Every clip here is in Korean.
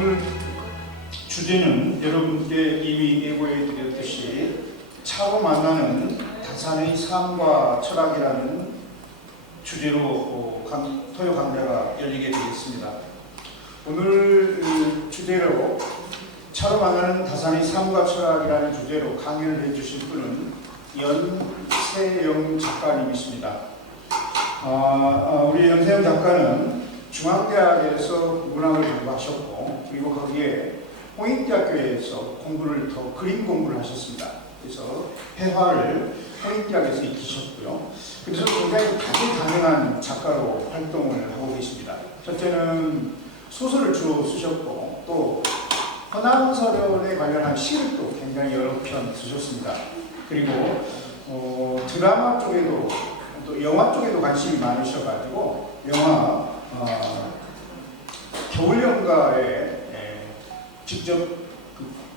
오늘 주제는 여러분께 이미 예고해 드렸듯이 차로 만나는 다산의 삶과 철학이라는 주제로 토요 강좌가 열리게 되겠습니다. 오늘 주제로 차로 만나는 다산의 삶과 철학이라는 주제로 강연을 해주실 분은 연세영 작가님이십니다. 우리 연세영 작가는 중앙대학에서 문학을 공부하셨고, 그리고 거기에 홍익대학교에서 그림 공부를 하셨습니다. 그래서 회화를 홍익대학에서 익히셨고요. 그래서 굉장히 다재다능한 작가로 활동을 하고 계십니다. 첫째는 소설을 주로 쓰셨고, 또 헌암서련에 관련한 시를 또 굉장히 여러 편 쓰셨습니다. 그리고 드라마 쪽에도 또 영화 쪽에도 관심이 많으셔가지고 영화 겨울연가에 직접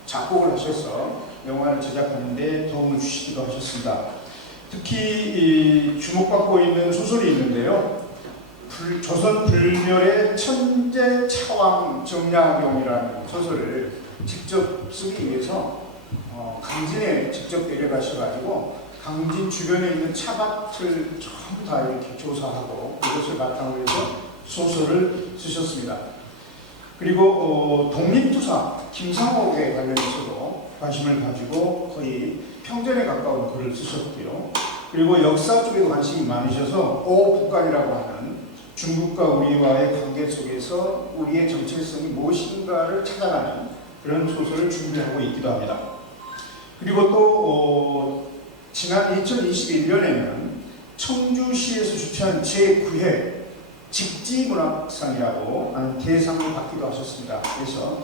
작곡을 하셔서 영화를 제작하는데 도움을 주시기도 하셨습니다. 특히 주목받고 있는 소설이 있는데요. 조선 불멸의 천재 차왕 정약용이라는 소설을 직접 쓰기 위해서 강진에 직접 내려가셔가지고 강진 주변에 있는 차밭을 전부 다 이렇게 조사하고 그것을 바탕으로 해서 소설을 쓰셨습니다. 그리고 독립투사 김상옥에 관련해서도 관심을 가지고 거의 평전에 가까운 글을 쓰셨고요. 그리고 역사 쪽에도 관심이 많으셔서 오북간이라고 하는 중국과 우리와의 관계 속에서 우리의 정체성이 무엇인가를 찾아가는 그런 소설을 준비하고 있기도 합니다. 그리고 또 지난 2021년에는 청주시에서 주최한 제9회 직지문학상이라고 하는 대상을 받기도 하셨습니다. 그래서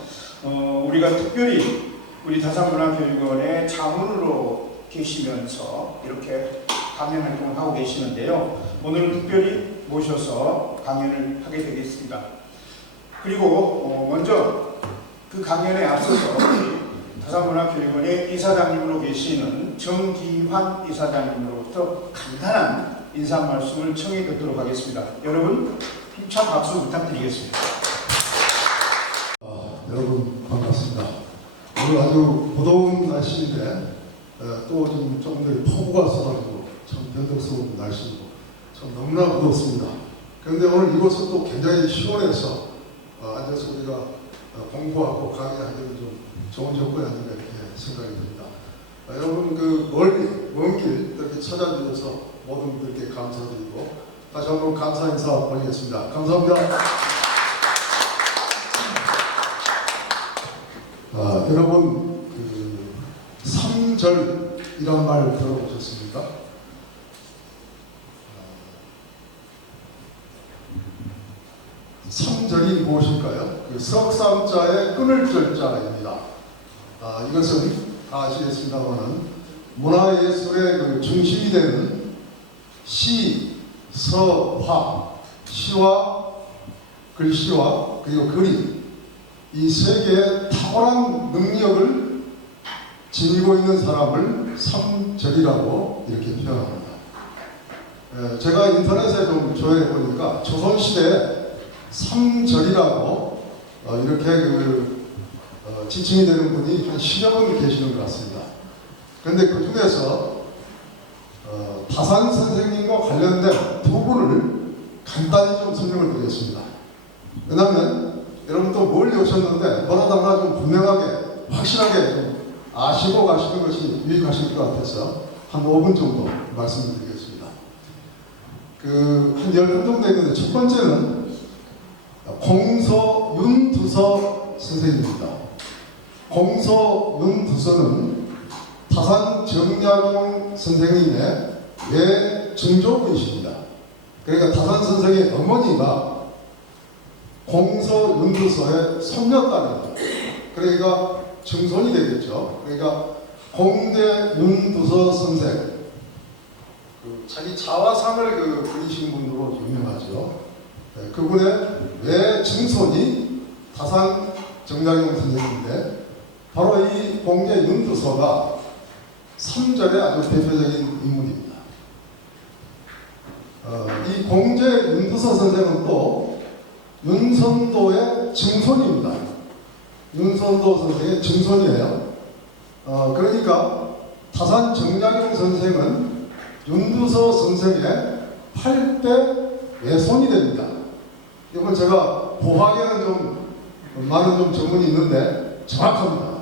우리가 특별히 우리 다산문화교육원의 자문으로 계시면서 이렇게 강연 활동을 하고 계시는데요. 오늘은 특별히 모셔서 강연을 하게 되겠습니다. 그리고 먼저 그 강연에 앞서서 다산문화교육원의 이사장님으로 계시는 정기환 이사장님으로부터 간단한 인사 말씀을 청해 듣도록 하겠습니다. 여러분 힘찬 박수 부탁드리겠습니다. 여러분 반갑습니다. 오늘 아주 무더운 날씨인데 또 조금 더 폭우가 쏟아지고 참 변덕스러운 날씨고 참 너무나 무덥습니다. 그런데 오늘 이곳은 또 굉장히 시원해서 앉아서 우리가 공부하고 강의하기는 좀 좋은 조건이 아닌가 이렇게 생각이 듭니다. 여러분 먼 길 이렇게 찾아주셔서 모든 분들께 감사드리고 다시 한번 감사 인사 올리겠습니다. 감사합니다. 여러분 3절이란 말 들어보셨습니까? 삼절이 무엇일까요? 석삼자의 끊을 절자입니다. 이것은 다 아시겠습니다만은 문화예술의 중심이 되는 시, 서, 화, 시와 글씨와 그리고 그림 이 세 개의 탁월한 능력을 지니고 있는 사람을 삼절이라고 이렇게 표현합니다. 제가 인터넷에 좀 조회해 보니까 조선시대 삼절이라고 이렇게 지칭이 되는 분이 한 10여 분 계시는 것 같습니다. 그런데 그 중에서 다산 선생님과 관련된 두 분을 간단히 좀 설명을 드리겠습니다. 왜냐하면 여러분 또 멀리 오셨는데 뭐라다가 좀 분명하게 확실하게 좀 아시고 가시는 것이 유익하실 것 같아서 한 5분 정도 말씀을 드리겠습니다. 한 10분 정도 있는데 첫 번째는 공서윤두서 선생님입니다. 공서윤두서는 다산 정약용 선생님의 외증조분이십니다. 그러니까 다산 선생의 어머니가 공서윤두서의 손녀딸입니다. 그러니까 증손이 되겠죠. 그러니까 공대윤두서 선생, 자기 자화상을 그리신 분으로 유명하죠. 그분의 외증손이 다산 정약용 선생인데 바로 이 공대윤두서가 3절의 아주 대표적인 인물입니다. 이 공대윤두서 선생은 또 윤선도의 증손입니다. 윤선도 선생의 증손이에요. 그러니까 타산 정약용 선생은 윤두서 선생의 8대 외손이 됩니다. 이건 제가 보학에는 좀 많은 좀 전문이 있는데 정확합니다.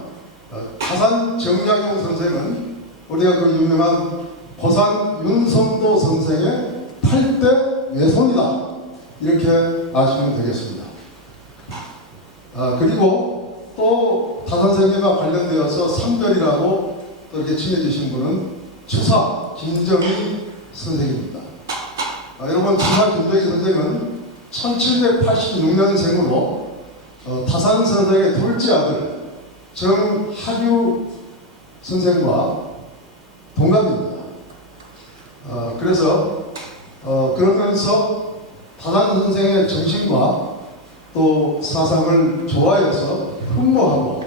타산 정약용 선생은 우리가 그 유명한 고산 윤선도 선생의 8대 외손이다. 이렇게 아시면 되겠습니다. 그리고 또 타산세계가 관련되어서 삼별이라고 또 이렇게 친해지신 분은 추사 김정희 선생입니다. 여러분, 추사 김정희 선생은 1786년생으로 타산 선생의 둘째 아들 정하규 선생과 동갑입니다. 그래서 그러면서 타산 선생의 정신과 또 사상을 좋아해서 흠모하고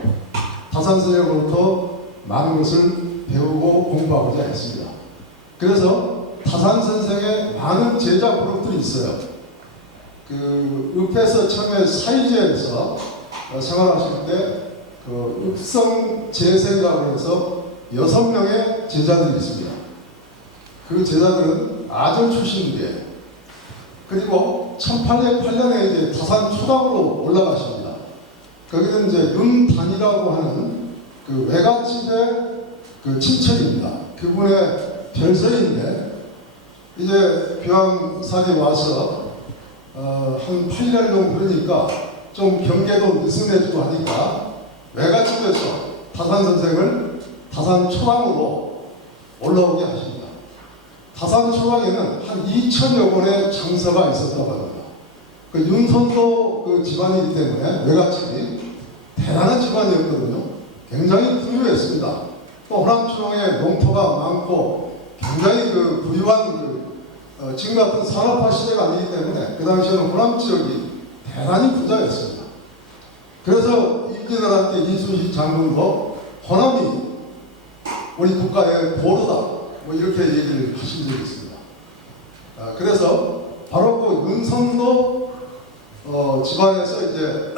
타산 선생으로부터 많은 것을 배우고 공부하고자 했습니다. 그래서 타산 선생의 많은 제자 그룹들이 있어요. 읍에서 처음에 사이제에서 생활하실 때 읍성 재생이라고 해서 6명의 제자들이 있습니다. 그 제자들은 아전 출신들이에요. 그리고 1808년에 이제 타산 초당으로 올라가십니다. 거기는 이제 윤단이라고 하는 그 외갓집의 그 친척입니다. 그분의 별서인데 이제 교황산에 와서 한 8년 정도 그러니까 좀 경계도 느슨해지고 하니까 외갓집에서 타산 선생을 타산 초당으로 올라오게 하십니다. 타산 초당에는 한 2천여 권의 장서가 있었다고 합니다. 그 윤선도 그 집안이기 때문에 외갓집이 대단한 집안이었거든요. 굉장히 부유했습니다. 또 호남초당에 농토가 많고 굉장히 그 부유한 지금 같은 산업화 시대가 아니기 때문에 그 당시에는 호남 지역이 대단히 부자였습니다. 그래서 임진왜란 때 이순신 장군도 호남이 우리 국가의 보루다 뭐 이렇게 얘기를 하신 적이 있습니다. 그래서 바로 그 윤선도 집안에서 이제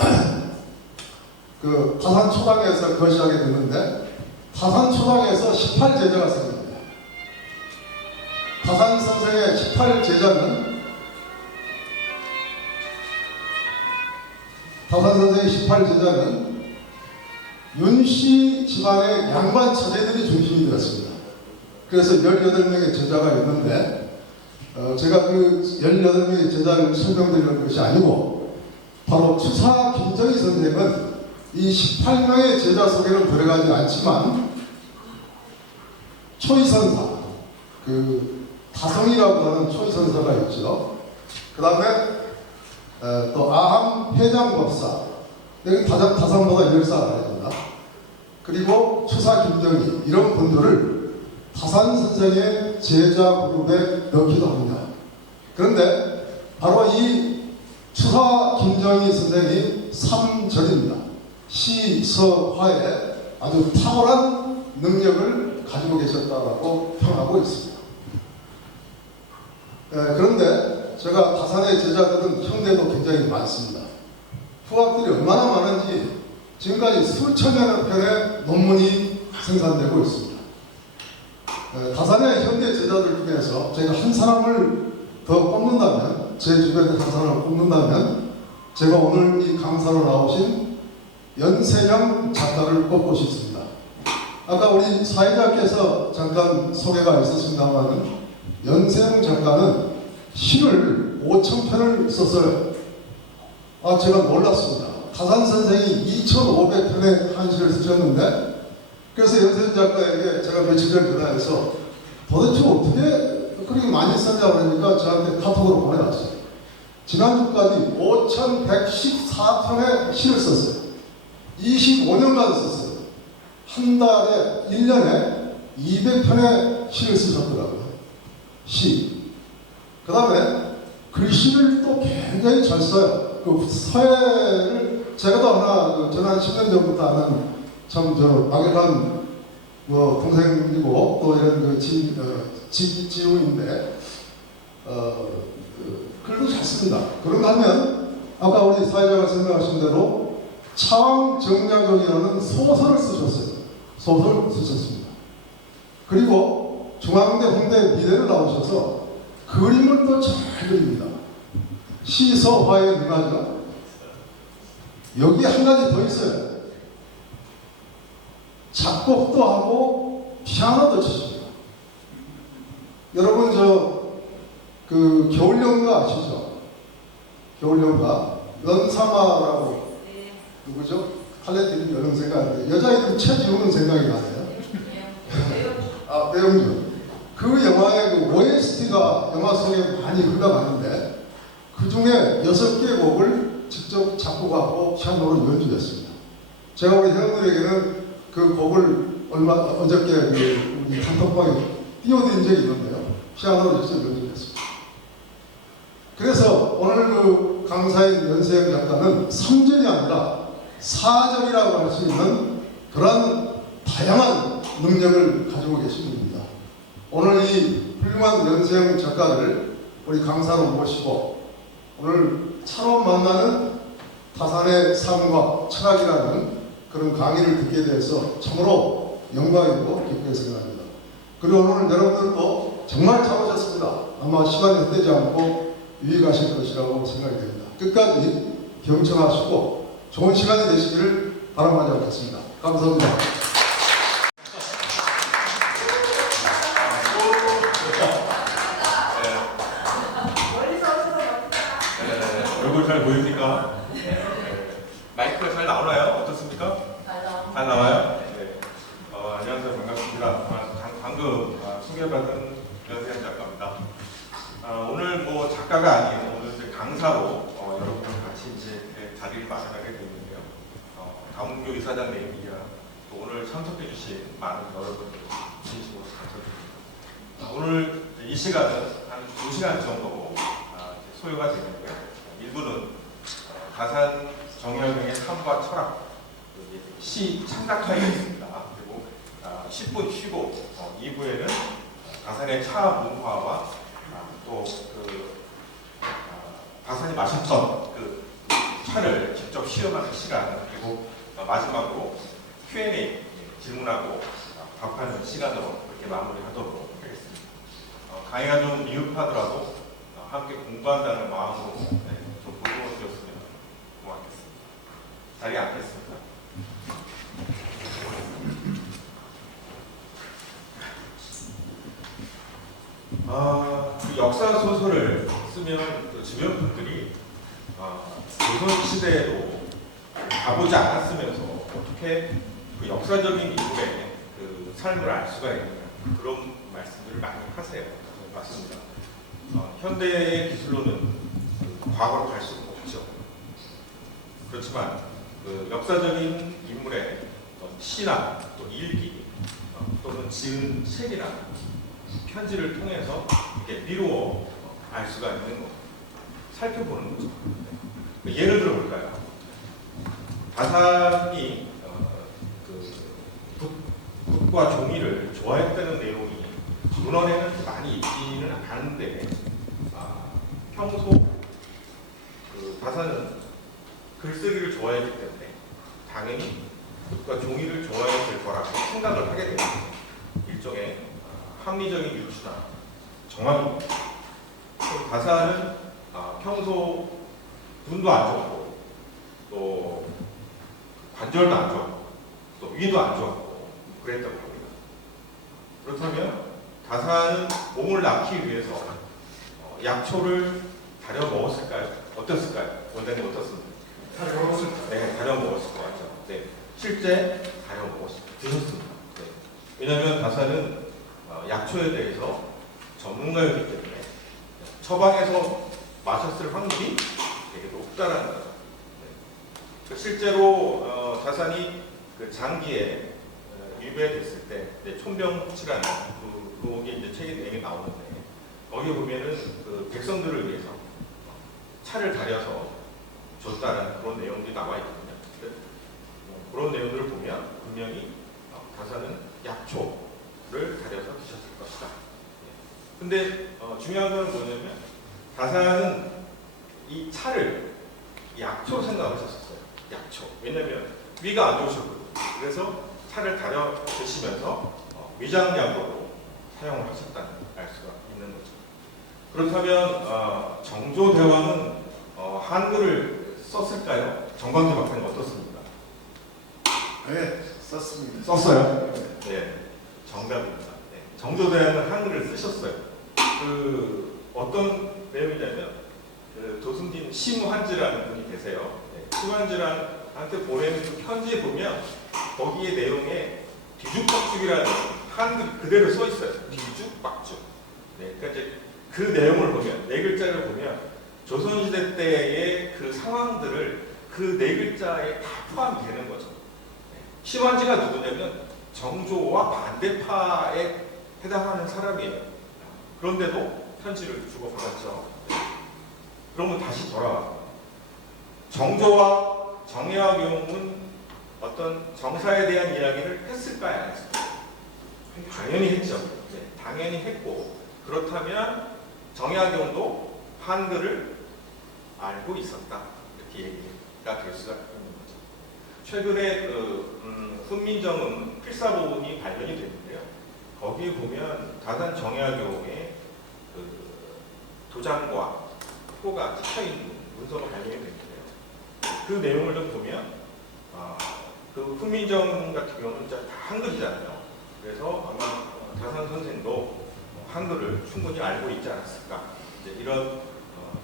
그 타산 초당에서 거시하게 됐는데 타산 초당에서 18제자가 생깁니다. 타산 선생의 18제자는 타산 선생의 18제자는 윤씨 집안의 양반 처제들이 중심이 되었습니다. 그래서 18명의 제자가 있는데 제가 그 18명의 제자를 설명드리는 것이 아니고 바로 추사 김정희 선생은 이 18명의 제자 속에는 들어가지 않지만 초이선사, 그 다성이라고 하는 초이선사가 있죠. 그 다음에 또 아함 회장법사, 여기 타산보다 10살 아닙니다. 그리고 추사 김정희, 이런 분들을 타산 선생의 제자 그룹에 넣기도 합니다. 그런데 바로 이 추사 김정희 선생이 3절입니다. 시서화에 아주 탁월한 능력을 가지고 계셨다고 평하고 있습니다. 그런데 제가 타산의 제자들은 형제도 굉장히 많습니다. 후학들이 얼마나 많은지 지금까지 수천여 편의 논문이 생산되고 있습니다. 타산의 현대 제자들 중에서 제가 한 사람을 더 꼽는다면, 제 주변에 한 사람을 꼽는다면 제가 오늘 이 강사로 나오신 연세영 작가를 꼽고 싶습니다. 아까 우리 사회자께서 잠깐 소개가 있었습니다만 연세영 작가는 시를 5,000편을 썼어요. 제가 놀랐습니다. 타산 선생이 2,500편의 한 시를 쓰셨는데, 그래서 연세영 작가에게 제가 며칠 전에 전화해서 도대체 어떻게 그렇게 많이 썼냐고 그러니까 저한테 카톡으로 보내놨어요. 지난주까지 5,114편의 시를 썼어요. 25년간 썼어요. 한 달에 1년에 200편의 시를 쓰셨더라고요. 시. 그 다음에 글씨를 또 굉장히 잘 써요. 그 서예를 제가 또 하나 저는 한 10년 전부터 아는 참 막연한 동생이고 또 이런 지우인데 글도 잘 씁니다. 그런가 하면 아까 우리 사회자가 설명하신 대로 차왕정야전이라는 소설을 쓰셨어요. 소설 쓰셨습니다. 그리고 중앙대 홍대 미대를 나오셔서 그림을 또 잘 그립니다. 시서화에 능하죠. 여기 한 가지 더 있어요. 작곡도 하고 피아노도 치십니다. 여러분 그 겨울연가 아시죠? 겨울연가 연사마라고 누구죠? 팔레트님 여동생가 아닌데 여자이름 최지우는 생각이 나네요. 아, 배영준. 그 영화의 그 OST가 영화 속에 많이 흘러가는데 그 중에 6개의 곡을 직접 작곡하고 피아노로 연주했습니다. 제가 우리 회원들에게는 그 곡을 어저께 우리 단톡방에 띄워드린 적이 있는데요. 피아노로 직접 연주했습니다. 그래서 오늘 그 강사인 연세영 작가는 3절이 아니라 4절이라고 할 수 있는 그런 다양한 능력을 가지고 계신 분입니다. 오늘 이 훌륭한 연세영 작가를 우리 강사로 모시고 오늘 차로 만나는 타산의 삶과 철학이라는 그런 강의를 듣게 돼서 참으로 영광이고 기쁘게 생각합니다. 그리고 오늘 여러분들도 정말 잘오셨습니다. 아마 시간이 헛되지 않고 유익하실 것이라고 생각이 됩니다. 끝까지 경청하시고 좋은 시간이 되시기를 바람하지 않겠습니다. 감사합니다. 얼굴 잘 보입니까? 마이크가 잘 나오나요? 어떻습니까? 잘 나와요? 네. 안녕하세요. 반갑습니다. 방금 소개받은 연세영 작가입니다. 오늘 뭐 작가가 아니에요. 오늘 이제 강사로 여러분과 같이 이제 자리를 마련하게 됐는데요. 강문교 이사장 내임이야 또 오늘 참석해주신 많은 여러분들 진심으로 감사드립니다. 오늘 이 시간은 한 2시간 정도 소요가 되는데요. 일부는 다산 정약용의 삶과 철학, 시 창작하겠습니다. 그리고 10분 쉬고 2부에는 다산의 차 문화와 또 다산이 마셨던 그 차를 직접 시음하는 시간, 그리고 마지막으로 Q&A 질문하고 답하는 시간으로 그렇게 마무리하도록 하겠습니다. 강의가 좀 미흡하더라도 함께 공부한다는 마음으로 좀 보듬어 주셨으면 고맙겠습니다. 자리에 앉겠습니다. 그 역사 소설을 쓰면 그 주변 분들이 조선 시대로 가보지 않았으면서 어떻게 그 역사적인 인물의 그 삶을 알 수가 있느냐, 그런 말씀들을 많이 하세요. 맞습니다. 현대의 기술로는 그 과거로 갈 수가 없죠. 그렇지만 그 역사적인 인물의 시나 또 일기 또는 지은 책이나 편지를 통해서 이렇게 미루어 알 수가 있는 거, 살펴보는 거죠. 예를 들어 볼까요? 다산이 붓과 종이를 좋아했다는 내용이 문헌에는 많이 있지는 않은데 평소 다산은 글쓰기를 좋아했기 때문에 당연히 붓과 종이를 좋아했을 거라고 생각을 하게 됩니다. 일종의 합리적인 유추나 정황입니다. 다산은 평소 눈도 안 좋고 또 관절도 안 좋고 또 위도 안 좋고 그랬다고 합니다. 그렇다면 다산은 몸을 낳기 위해서 약초를 다려 먹었을까요? 어땠을까요? 원장님 어떻습니까? 다려 먹었습니다. 네, 다려 먹었을 것 같죠. 네, 실제 다려 먹었습니다. 드셨습니다. 네. 왜냐하면 다산은 약초에 대해서 전문가였기 때문에 처방해서 마셨을 확률이 되게 높다는 거죠. 네. 실제로 다산이 그 장기에 위배됐을 때 촌병치라는 그게 이제 책에 내게 나오는데 거기에 보면은 그 백성들을 위해서 차를 다려서 줬다는 그런 내용들이 나와 있거든요. 그런 내용들을 보면 분명히 다산은 약초를 다려서 드셨을 것이다. 근데 중요한 건 뭐냐면 다산은 이 차를 약초 생각을 했었어요. 약초. 왜냐면 위가 안 좋으셨거든요. 그래서 차를 달여 드시면서 위장약으로 사용을 하셨다는 알 수가 있는 거죠. 그렇다면 정조대왕은 한글을 썼을까요? 정광재 박사님 어떻습니까? 네, 썼습니다. 썼어요? 네, 정답입니다. 네, 정조대왕은 한글을 쓰셨어요. 어떤 내용이냐면 도승진 심환지라는 분이 계세요. 네, 심환지한테 보내는 그 편지에 보면 거기에 내용에 뒤죽박죽이라는 한글 그대로 써 있어요. 뒤죽박죽. 네, 그러니까 이제 그 내용을 보면 네 글자를 보면 조선시대 때의 그 상황들을 그 네 글자에 다 포함이 되는 거죠. 심환지가 누구냐면 정조와 반대파에 해당하는 사람이에요. 그런데도 편지를 주고받았죠. 그러면 다시 돌아와. 정조와 정약용은 어떤 정사에 대한 이야기를 했을까요? 안 했을까요? 당연히 했죠. 네, 당연히 했고, 그렇다면 정약용도 한글을 알고 있었다. 이렇게 얘기가 될 수가 있는 거죠. 최근에 훈민정음 필사본이 발견이 됐는데요. 거기에 보면 다산 정약용의 도장과 표가 찍혀있는 문서가 발견이 됐는데요. 그 내용을 좀 보면 그 훈민정음 같은 경우는 다 한글이잖아요. 그래서 아마 다산 선생도 한글을 충분히 알고 있지 않았을까, 이제 이런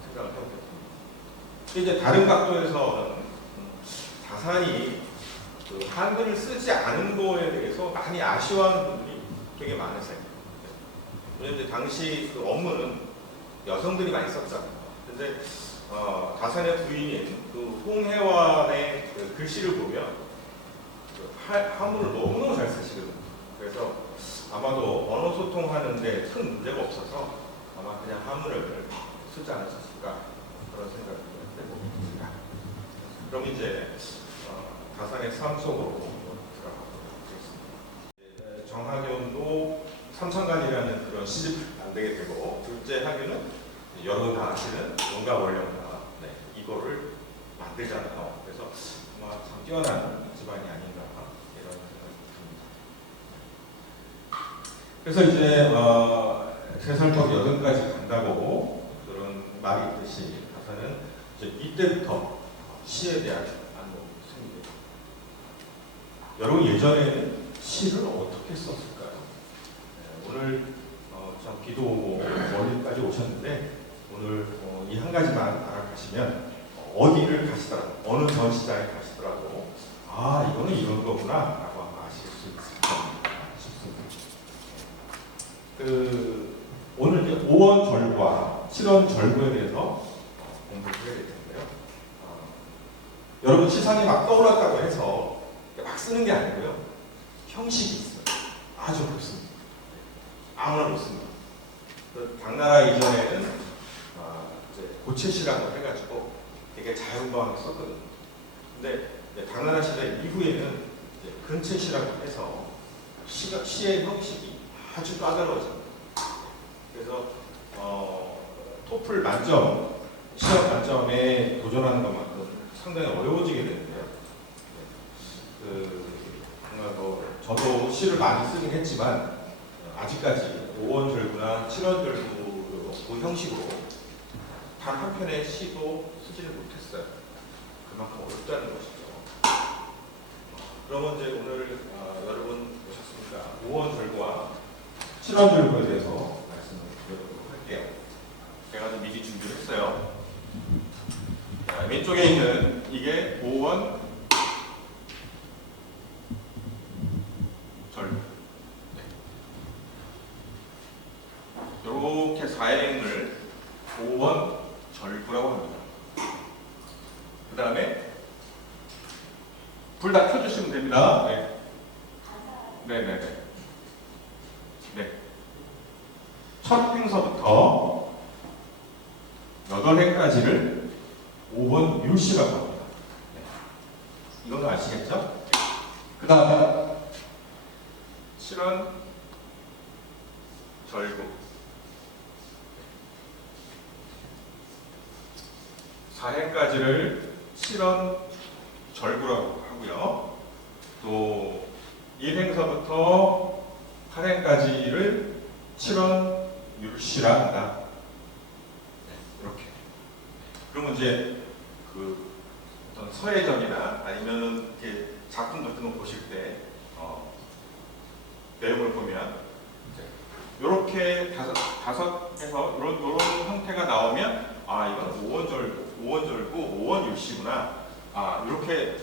생각을 해보게 됩니다. 이제 다른 각도에서는 다산이 그 한글을 쓰지 않은 거에 대해서 많이 아쉬워하는 분들이 되게 많으세요. 왜냐면 이제 당시 그 업무는 여성들이 많이 썼잖아요. 근데 다산의 부인인 그 홍혜환의 그 글씨를 보면 그 한문을 너무너무 잘 쓰시거든요. 그래서 아마도 언어 소통하는데 큰 문제가 없어서 아마 그냥 한문을 쓰지 않으셨을까, 그런 생각을 해봅니다. 그럼 이제 다산의 삶 속으로 들어가도록 하겠습니다. 정학연도 삼천간이라는 그런 시집을 만들게 되고, 둘째 학교는 여러분 다 아시는 용가원령가, 네, 이거를 만들잖아요. 그래서 아마 참 뛰어난 집안이 아닌가 이런 생각이 듭니다. 그래서 이제 3살부터 8까지 간다고 그런 말이 있듯이 다산은 이제 이때부터 시에 대한 안목이 생깁니다. 여러분 예전에는 시를 어떻게 썼을까요? 네, 오늘 참 기도 오고 멀리까지 오셨는데 오늘 이 한 가지만 알아가시면 어디를 가시더라도 어느 전시장에 가시더라도 이거는 이런 거구나 라고 아마 아실 수 있을 겁니다. 오늘 이제 5원 절과 7원 절구에 대해서 공부를 해야 될 텐데요. 여러분 시상이 막 떠올랐다고 해서 막 쓰는 게 아니고요. 형식이 있어요. 아주 좋습니다. 아무나 좋습니다. 당나라 이전에는 이제 고체시라고 해가지고 되게 자연방하게 썼거든요. 근데 당나라 시대 이후에는 이제 근체시라고 해서 시의 형식이 아주 까다로워집니다. 그래서 토플 만점, 시험 만점에 도전하는 것만큼 상당히 어려워지게 되는데요. 저도 시를 많이 쓰긴 했지만 아직까지 5원 절구나 7원 절구 그 형식으로 단 한 편의 시도 쓰지를 못했어요. 그만큼 어렵다는 것이죠. 그러면 이제 오늘 여러분 오셨으니까 5원 절구와 7원 절구에 대해서 말씀을 드리도록 할게요. 제가 좀 미리 준비를 했어요. 자, 왼쪽에 있는 이게 5원 절구. 이렇게 사행을 5원 절구라고 합니다. 그 다음에 불 다 켜주시면 됩니다. 네. 네네네. 네. 첫 행서부터 8회까지를 5번 율시라고 합니다. 네. 이건 아시겠죠? 그 다음에 7원 절구. 4회까지를 7원 절구라고 하고요. 또 1행서부터 8행까지를 7원 율시라 한다. 네, 이렇게. 그러면 이제 그 어떤 서예전이나 아니면은 이렇게 작품 같은 거 보실 때 내용을 보면 이렇게 다섯에서 이런 형태가 나오면 아 이건 5원절구, 5원 율시구나. 아 이렇게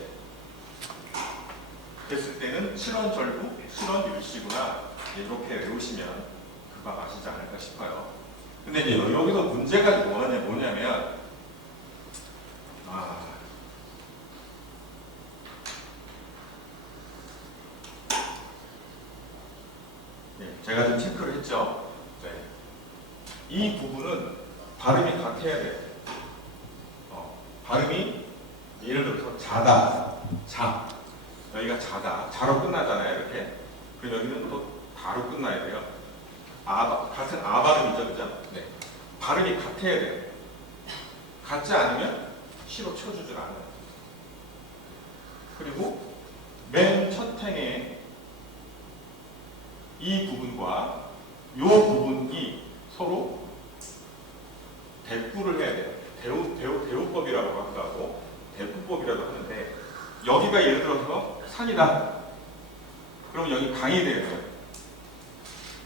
됐을 때는 7원 절구, 7원 율시구나. 이렇게 외우시면 금방 아시지 않을까 싶어요. 근데 이제 여기서 문제가 뭐냐면 네, 제가 좀 체크를 했죠. 네. 이 부분은 발음이 같아야 돼요. 발음이 예를 들어서 자다, 자. 여기가 자다, 자로 끝나잖아요. 이렇게. 그리고 여기는 또 다로 끝나야 돼요. 같은 아 발음이죠, 그죠? 네. 발음이 같아야 돼요. 같지 않으면 시로 쳐주질 않아요. 그리고 맨 첫 행에 이 부분과 이 부분이 서로 대꾸를 해야 돼요. 대우법이라고 하기도 하고 대꾸법이라고 하는데 여기가 예를 들어서 산이다. 그럼 여기 강이 돼야 돼요.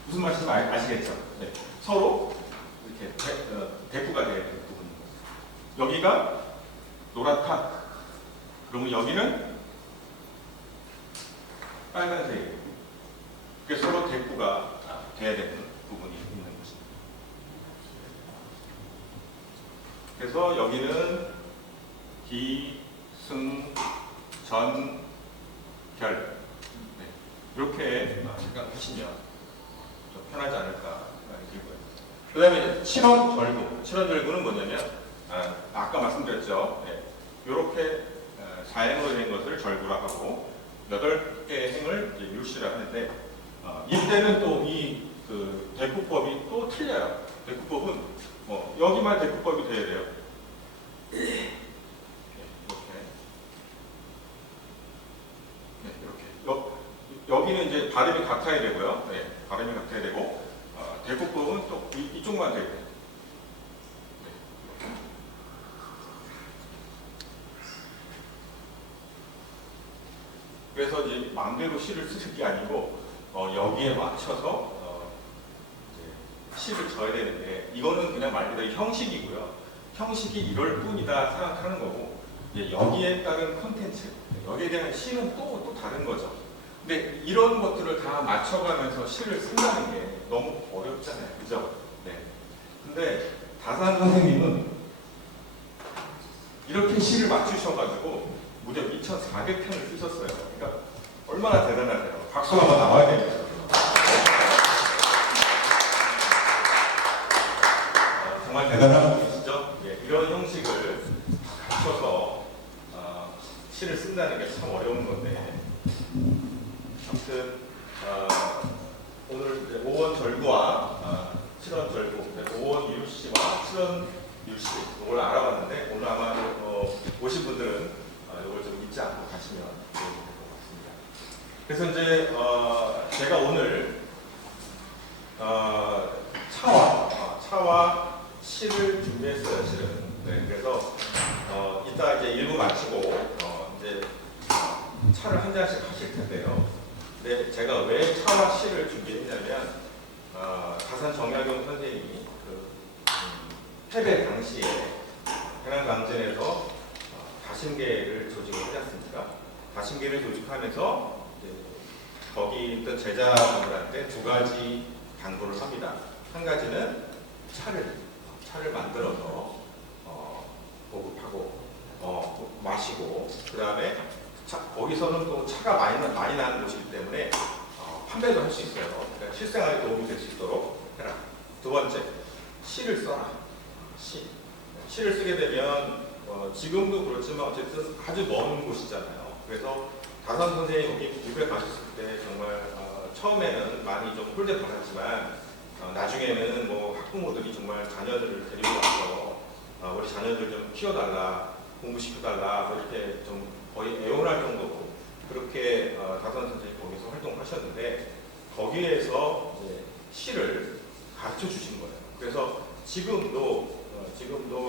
무슨 말씀 아시겠죠? 네. 서로 이렇게 대꾸가 돼야 돼요. 여기가 노랗다. 그러면 여기는 빨간색이에요. 그래서 서로 대꾸가 돼야 되는 부분이 있는 것입니다. 그래서 여기는 기, 승, 전, 결. 네. 이렇게 잠깐 하시면 좀 편하지 않을까 생각이 들고요. 그 다음에 7원 절구. 7원 절구는 뭐냐면 아까 말씀드렸죠. 네. 이렇게 4행으로 된 것을 절구라 하고 8개의 행을 율시라 하는데 이때는 또 이 그 대꾸법이 또 틀려요. 대꾸법은 여기만 대꾸법이 돼야 돼요. 네, 이렇게. 네, 이렇게. 여기는 이제 발음이 같아야 되고요. 네, 발음이 같아야 되고 대꾸법은 또 이쪽만 돼야 돼요. 그래서 이제 마음대로 시를 쓰는 게 아니고 여기에 맞춰서 이제 시를 져야 되는데 이거는 그냥 말 그대로 형식이고요. 형식이 이럴 뿐이다 생각하는 거고 이제 여기에 따른 컨텐츠, 여기에 대한 시는 또 다른 거죠. 근데 이런 것들을 다 맞춰가면서 시를 쓴다는 게 너무 어렵잖아요. 그죠? 네. 근데 다산 선생님은 이렇게 시를 맞추셔가지고 무려 2,400편을 쓰셨어요. 그러니까 얼마나 대단하세요. 박수 한번 나와야 됩니다. 정말 대단한 분이시죠? 예, 이런 형식을 갖춰서 시를 쓴다는 게 참 어려운 건데 아무튼 오늘 5원 절구와 7원 절구, 5원 율시와 7원 율시 이걸 알아봤는데 오늘 아마 오신 분들은 이걸 좀 잊지 않고 가시면 좋을 것 같습니다. 그래서 이제 제가 오늘 차와 시를 준비했어요, 실은. 네, 그래서 이따 이제 1부 마치고 이제 차를 한 잔씩 하실 텐데요. 근데 제가 왜 차와 시를 준비했냐면 가산 정약용 선생님이 패배 당시에 해남강진에서 다심계를 조직을 하지 않습니까? 다심계를 조직하면서 거기 있던 제자분들한테 두 가지 당부를 합니다. 한 가지는 차를 만들어서 보급하고 마시고 그 다음에 거기서는 또 차가 많이 나는 곳이기 때문에 판매도 할 수 있어요. 그러니까 실생활에 도움이 될 수 있도록 해라. 두 번째, 시를 써라. 시를 쓰게 되면 지금도 그렇지만 어쨌든 아주 먼 곳이잖아요. 그래서 다산 선생님 여기 미국에 가셨을 때 정말 처음에는 많이 좀 홀대 받았지만 나중에는 뭐 학부모들이 정말 자녀들을 데리고 와서 우리 자녀들 좀 키워달라, 공부시켜달라, 뭐 이렇게 좀 거의 애원할 정도로 그렇게 다선 선생님이 거기서 활동하셨는데 거기에서 이제 시를 가르쳐 주신 거예요. 그래서 지금도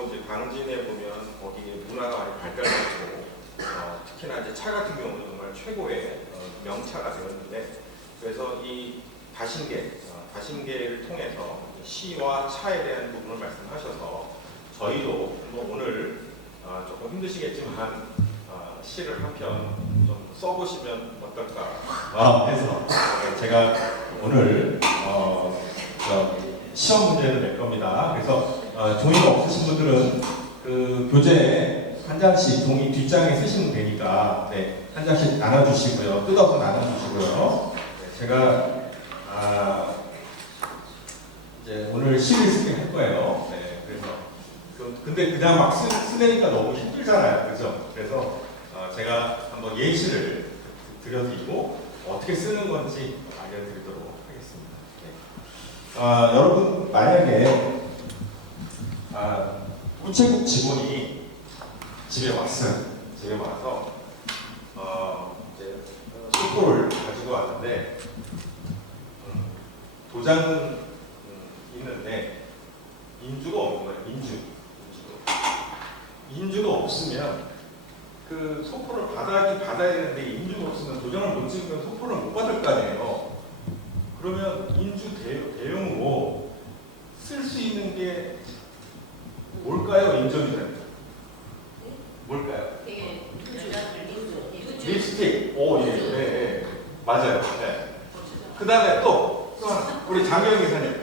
이제 당진에 보면 거기에 문화가 많이 발달했고 특히나 이제 차 같은 경우는 정말 최고의 명차가 되었는데 그래서 이 다신계를 통해서 시와 차에 대한 부분을 말씀하셔서 저희도 뭐 오늘 조금 힘드시겠지만 시를 한 편 좀 써보시면 어떨까 해서 제가 오늘 시험 문제를 낼 겁니다. 그래서 종이가 없으신 분들은 그 교재에 한 장씩 종이 뒷장에 쓰시면 되니까 네, 한 장씩 나눠주시고요. 뜯어서 나눠주시고요. 네, 제가 이제 오늘 시를 쓰게 할 거예요. 네, 그래서 근데 그냥 막 쓰내니까 너무 힘들잖아요, 그죠? 그래서 제가 한번 예시를 드려드리고 어떻게 쓰는 건지 알려드리도록 하겠습니다. 네. 여러분 만약에 우체국 직원이 집에 왔어요. 집에 와서 이제 속보를 가지고 왔는데 도장은 있는데 인주가 없는 거예요. 인주가 없으면 그 소포를 받아야 되는데 인주가 없으면 도장을 못 찍으면 소포를 못 받을 거 아니에요. 그러면 인주 대용으로 쓸 수 있는 게 뭘까요? 인정이라는 뭘까요? 립스틱. 오, 예, 네, 네. 맞아요. 네. 그 다음에 또 하나, 우리 장경 기사님.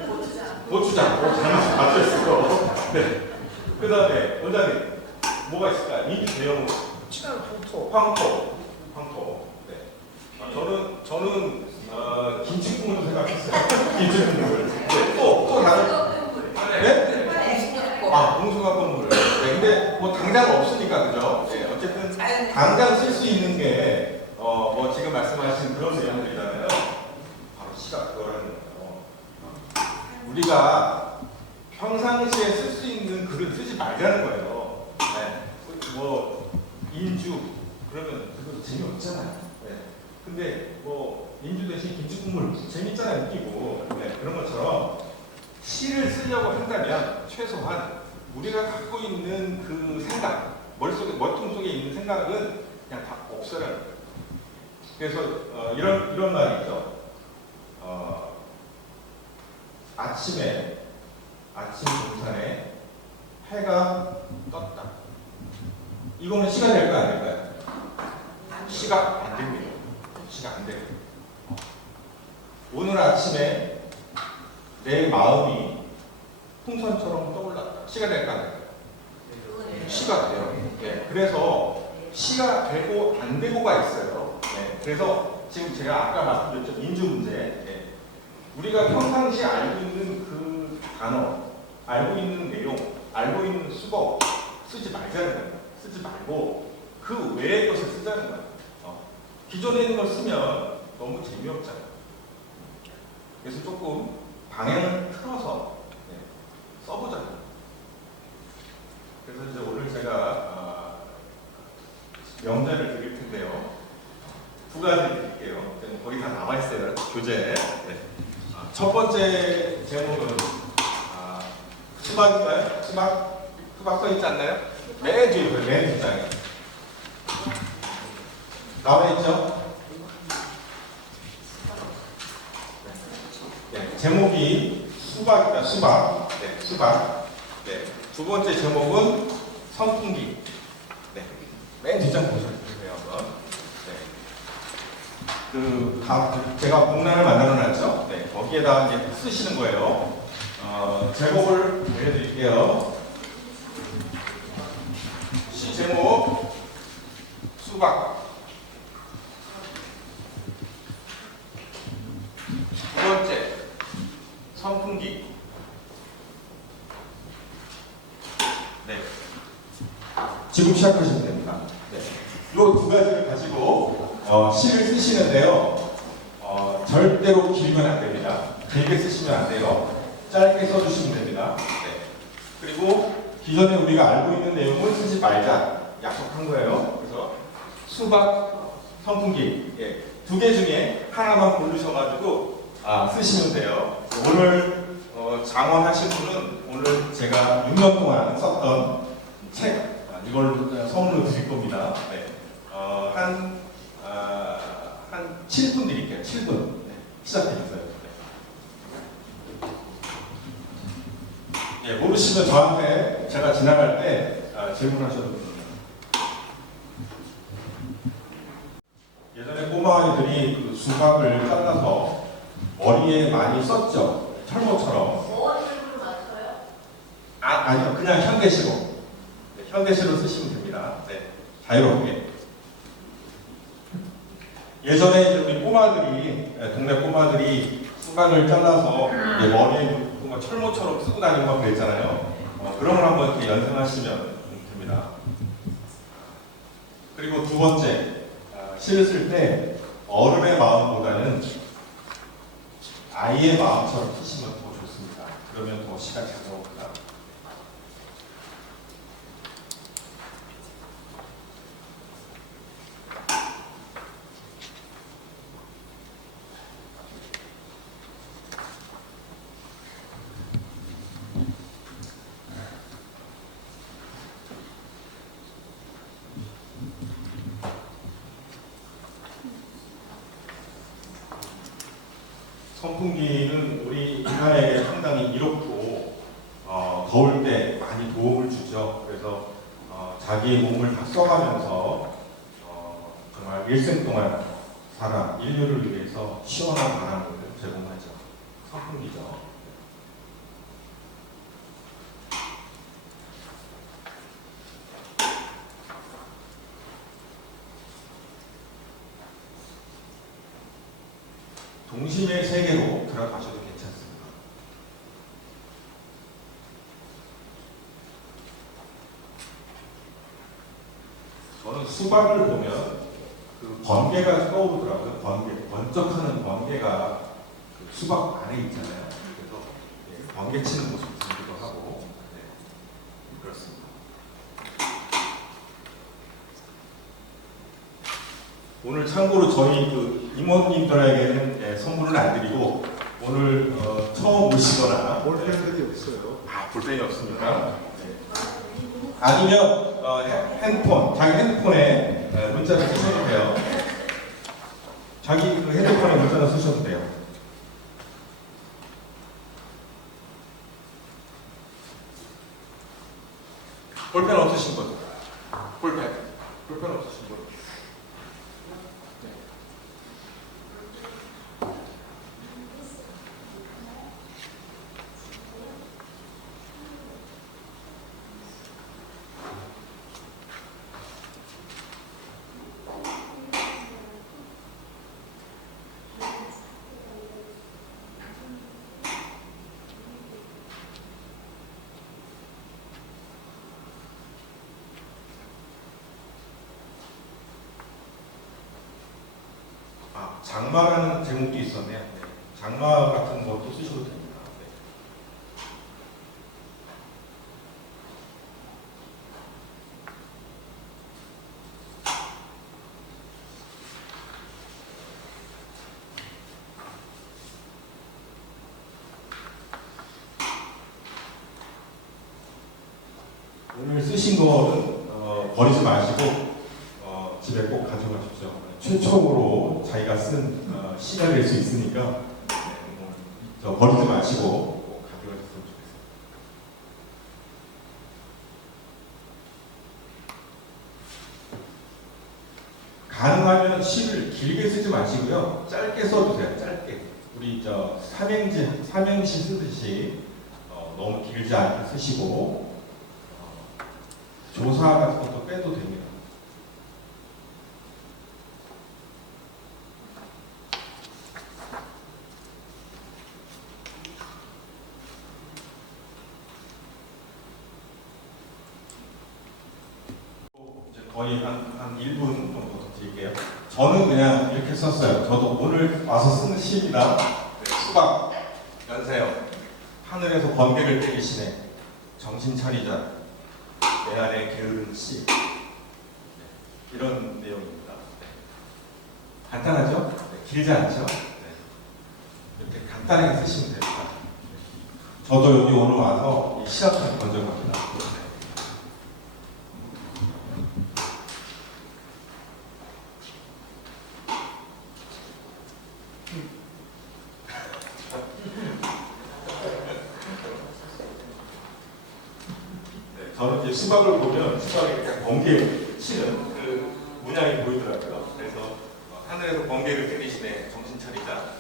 고추장. 잘 맞췄어요. 네. 그 다음에 원장님, 뭐가 있을까요? 인주 대용으로. 황토. 네. 저는 김치국물도 생각했어요. 김치국물. 네. 또 다른. 네? 봉숭아국물. 네. 근데 뭐 당장 없으니까 그죠? 네. 어쨌든 당장 쓸 수 있는 게 뭐 지금 말씀하신 그런 내용들이잖아요. 바로 시가 그거라는 거예요. 우리가 평상시에 쓸 수 있는 글을 쓰지 말자는 거예요. 네. 뭐 인주 그러면 그거 재미없잖아요. 네. 근데 뭐 인주 대신 김치국물 재밌잖아요, 웃기고. 네. 그런 것처럼 시를 쓰려고 한다면 최소한 우리가 갖고 있는 그 생각, 머리통 속에 있는 생각은 그냥 다 없애라는 거예요. 그래서 이런 말이 있죠. 아침 동산에 해가 떴다. 이거는 시가 될까요, 안 될까요? 시가 안 됩니다. 시가 안 돼요. 오늘 아침에 내 마음이 풍선처럼 떠올랐다. 시가 될까, 안 될까요? 시가 돼요. 네. 그래서 시가 되고 안 되고가 있어요. 네. 그래서 지금 제가 아까 말씀드렸죠. 인주 문제. 네. 우리가 평상시에 알고 있는 그 단어, 알고 있는 내용, 알고 있는 수법 쓰지 말자는 거예요. 쓰지 말고 그 외의 것을 쓰자는 거예요. 기존에 있는 걸 쓰면 너무 재미없잖아요. 그래서 조금 방향을 틀어서 써보자고요. 그래서 이제 오늘 제가 명제를 드릴 텐데요. 두 가지 드릴게요. 거기 다 나와 있어요. 교재에. 네. 첫 번째 제목은 수박인가요? 수박 써 있지 않나요? 맨 뒤에, 맨 뒷장에 나와 있죠? 네. 제목이 수박이다. 수박. 네. 수박. 네. 두 번째 제목은 선풍기. 네. 맨 뒷장 보셔주세요. 한번. 네. 제가 공란을 만들어 놨죠? 네. 거기에다 이제 쓰시는 거예요. 제목을 알려드릴게요. 시 제목 수박. 두 번째 선풍기. 네. 지금 시작하시면 됩니다. 네. 이 두 가지를 가지고 시를 쓰시는데요. 절대로 길면 안 됩니다. 길게 쓰시면 안 돼요. 짧게 써주시면 됩니다. 네. 그리고 기존에 우리가 알고 있는 내용을 쓰지 말자 약속한 거예요. 그래서 수박, 선풍기, 예, 두 개 중에 하나만 고르셔가지고 쓰시면 돼요. 오늘 장원하신 분은 오늘 제가 6년 동안 썼던 책 이걸 선물로 드릴 겁니다. 네. 한 7분 드릴게요. 7분. 네. 시작해주세요. 네. 모르시면 저한테 제가 지나갈 때 질문하셔도 됩니다. 예전에 꼬마 아이들이 그 수박을 잘라서 머리에 많이 썼죠. 철모처럼. 어디로 맞춰요? 아니요. 그냥 현대시로. 네, 현대시로 쓰시면 됩니다. 네. 자유롭게. 예전에 이제 우리 꼬마들이, 동네 꼬마들이 수박을 잘라서 이제 머리에 뭐 철모처럼 쓰고 다니는 거 그랬잖아요. 그런 걸 한번 이렇게 연상하시면 됩니다. 그리고 두 번째, 시를 쓸 때 어른의 마음보다는 아이의 마음처럼 쓰시면 더 좋습니다. 그러면 더 시가 잘 나옵니다. 선풍기는 우리 인간에게 상당히 이롭고 더울 때 많이 도움을 주죠. 그래서 자기의 몸을 다 써가면서 정말 일생 동안 사람, 인류를 위해서 시원한 바람을 제공하죠. 선풍기죠. 동심의 세계로 들어가셔도 괜찮습니다. 저는 수박을 보면 그 번개가 떠오르더라고요. 번쩍하는 번개가 그 수박 안에 있잖아요. 그래서 번개 치는 모습 보기도 하고, 네, 그렇습니다. 오늘 참고로 저희 그 임원님들에게는 선물을 안 드리고 오늘 처음 오시거나 볼펜들이 없어요. 볼펜이 없습니까? 네. 아니면 핸드폰, 자기 핸드폰에 문자를 쓰셔도 돼요. 자기 그 핸드폰에 문자를 쓰셔도 돼요. 볼펜 없으신 분? 볼펜 없으신 분? 장마라는 제목도 있었네요. 네. 장마 같은 것도 쓰셔도 됩니다. 네. 오늘 쓰신 거는 버리지 마시고 집에 꼭 가져가십시오. 최초로 자기가 쓴 시가 될 수 있으니까 버리지 마시고 꼭 가져가셨으면 좋겠습니다. 가능하면 시를 길게 쓰지 마시고요. 짧게 써주세요. 짧게. 우리 삼행시 쓰듯이 너무 길지 않게 쓰시고 조사 같은 것도 빼도 됩니다. 거의 한 1분 정도 더 드릴게요. 저는 그냥 이렇게 썼어요. 저도 오늘 와서 쓰는 시입니다. 네, 수박, 연세요. 하늘에서 번개를 때리시네. 정신 차리자. 내 안에 게으른 씨. 네, 이런 내용입니다. 간단하죠? 네, 길지 않죠? 네. 이렇게 간단하게 쓰시면 됩니다. 저도 여기 오늘 와서 이 시합을 먼저 갑니다. 네, 저는 이제 수박을 보면 수박이 그냥 번개 치는 그 문양이 보이더라고요. 그래서 하늘에서 번개를 때리시네 정신 차리자.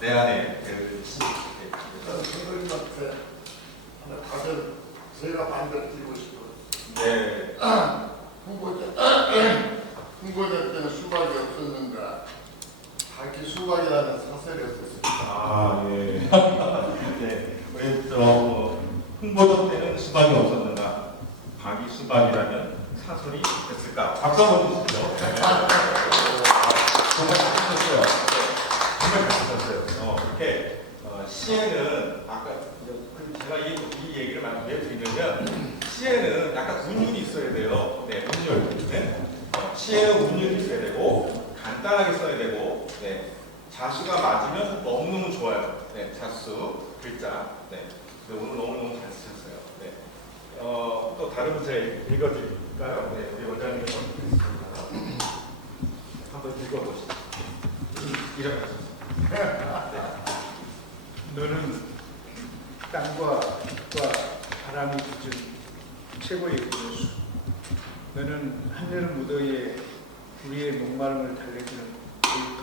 내 안에 배를 치. 선생님한테 다들 제가 반대로 드리고 싶어요. 네. 홍보대 때는 수박이 없었는데 자기 수박이라는 사설이 없었습니다. 아, 예. 네. 우리 홍보전 때는 수박이 없었는가? 박이 수박이라면 사설이 됐을까? 박수 한번 주시죠. 네. 정말 잘 쓰셨어요. 정말 잘 쓰셨어요. 이렇게 시에는 아까 제가 이 얘기를 많이 왜 드리냐면 시에는 약간 운율이 있어야 돼요. 네, 운율. 네. 시에는 운율이 있어야 되고 간단하게 써야 되고 네. 자수가 맞으면 너무너무 좋아요. 네, 자수, 글자. 네. 네, 오늘 너무너무 잘 쓰셨어요. 네. 또 다른 문제 읽어드릴까요? 네, 우리 원장님이 읽겠습니다. 한번 읽어보시죠. 이렇게 하셨어요. 네. 너는 땅과 바람이 빚은 최고의 구주수. 너는 하늘 무더위에 우리의 목마름을 달래주는 물통.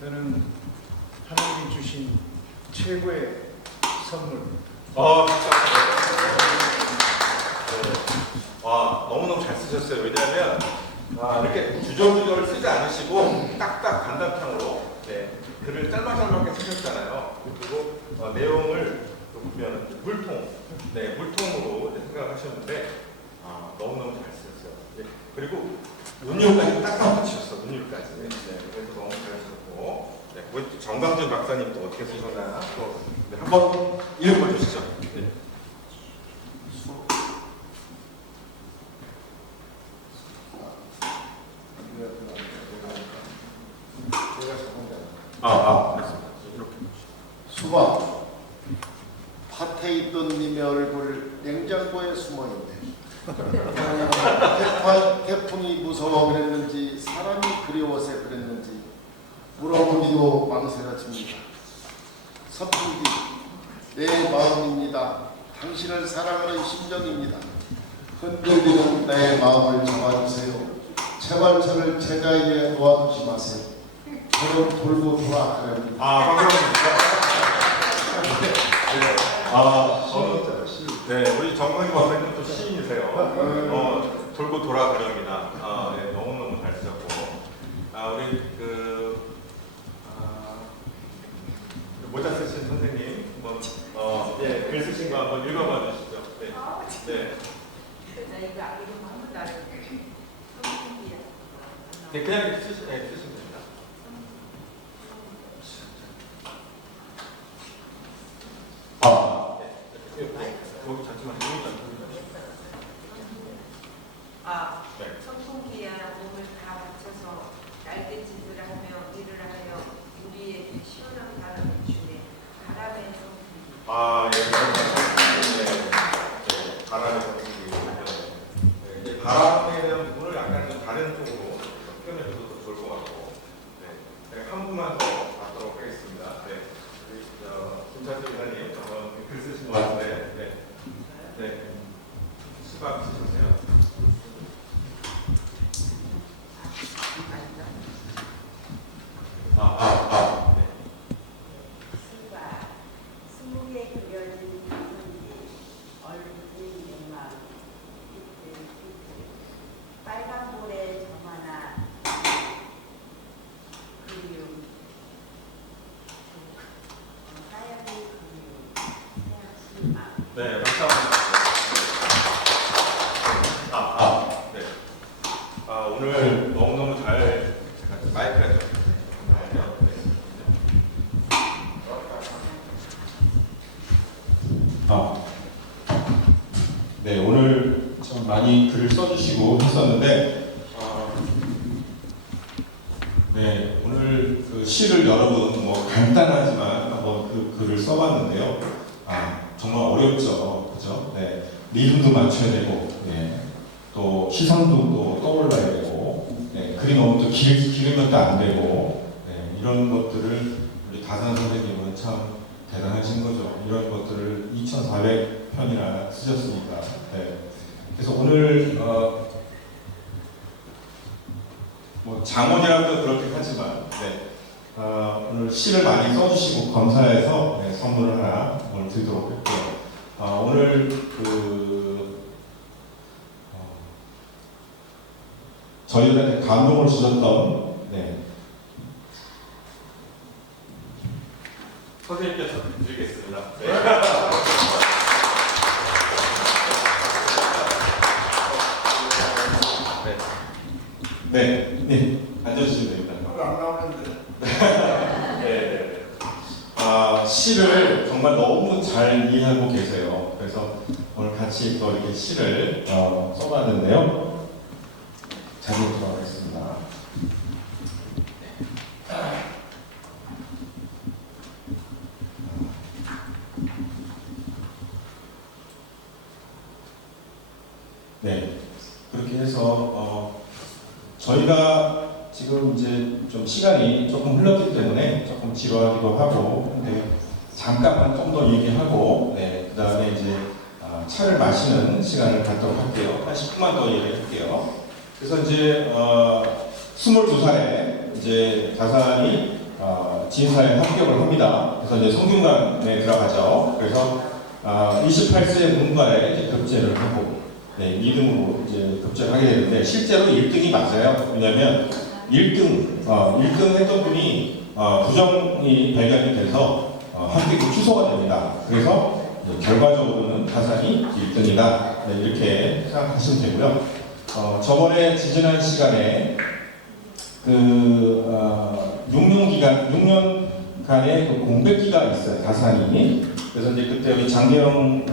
너는 하나님이 주신 최고의 선물. 와, 너무너무 잘 쓰셨어요. 왜냐하면 이렇게 주저주저를 쓰지 않으시고 딱딱 간단탕으로 네, 글을 짤막짤막하게 쓰셨잖아요. 그리고 내용을 보면 물통, 네, 물통으로 생각하셨는데 너무너무 잘 쓰셨어요. 네, 그리고 운율까지 딱딱 맞추셨어. 운율까지. 네, 그래서 너무 잘하셨고 네, 우리 정광준 박사님 또 어떻게 쓰셨나 또 네, 한번 읽어주시죠. 네. 그렇습니다. 이렇게. 수박 밭에 있던 님의 얼굴 냉장고에 숨어있네. 태풍이 무서워 그랬는지 사람이 그리워서 그랬는지 물어보기도 망설여집니다. 서풍기 내 마음입니다. 당신을 사랑하는 심정입니다. 흔들리는 내 마음을 잡아주세요. 제발 저를 제자리에 놓아두지 마세요. 저는 돌고 돌아가렵니다. 반갑습니다. 네, 우리 정광희 박사님 또 시인이세요. 돌고 돌아가렵니다. 네, 너무너무 잘 쓰셨고, 우리 모자 쓰신 선생님, 네, 글 쓰신 거 한번 읽어봐 주시죠. 네. 네. 네, 그냥 쓰시면 됩니다. 여기 잠시만 네. 선풍기야 몸을 다 받쳐서 날갯짓을 하며 일을 하여 우리에게 시원한 바람을 주네. 바람의 선풍기. 네. 바람의 선풍기. 네. 바람에 대한 부분을 약간 좀 다른 쪽으로 표현해줘도 더 좋을 것 같고, 네. 한 분만 더 받도록 하겠습니다. 네. 김찬수 기사님, 글 쓰신 것 같은데, 네. 네. 수박 쓰셨어요? 네. 수박, 20개 그려진 선지, 얼굴이 내 마음, 빨간 볼에 점 하나, 그리움, 하얀 그리움, 하얀 마음. 네, 박수 한번 네. 오늘 너무너무 잘 제가 마이크가 좀 네, 오늘 참 많이 글을 써주시고 했었는데 네, 시를 여러분 뭐 간단하지만 한번 그 글을 써봤는데요. 정말 어렵죠, 그죠? 네, 리듬도 맞춰야 되고, 네, 또 시상도 또 떠올라야 되고, 네, 글이 너무 또 길으면 또 안 되고, 네, 이런 것들을 우리 다산 선생님은 참 대단하신 거죠. 이런 것들을 2,400편이나 쓰셨으니까. 네. 그래서 오늘 뭐 장원이라도 그렇게 하지만, 네, 오늘 시를 많이 써주시고 감사해서 네, 선물을 하나 오늘 드리도록 할게요. 오늘 저희들한테 감동을 주셨던 네, 선생님께서 드리겠습니다. 네. 네, 앉아주시면 됩니다. 안 나오는데. 네. 시를 정말 너무 잘 이해하고 계세요. 그래서 오늘 같이 또 이렇게 시를 써봤는데요. 자리에 들어가겠습니다. 네, 그렇게 해서 저희가 지금 이제 좀 시간이 조금 흘렀기 때문에 조금 지루하기도 하고, 근데 잠깐만 좀 더 얘기하고, 네, 그 다음에 이제 차를 마시는 시간을 갖도록 할게요. 한 10분만 더 얘기할게요. 그래서 이제 22살에 이제 다산이 진사에 합격을 합니다. 그래서 이제 성균관에 들어가죠. 그래서 28세 문과에 이제 급제를 하고, 네, 2등으로 이제 급제를 하게 되는데 실제로 1등이 맞아요. 왜냐하면 1등 했던 분이 부정이 발견이 돼서 합격이 취소가 됩니다. 그래서 결과적으로는 다산이 1등이다. 네, 이렇게 생각하시면 되고요. 저번에 지지난 시간에 6년간의 그 공백기가 있어요. 다산이. 그래서 이제 그때 우리 장대영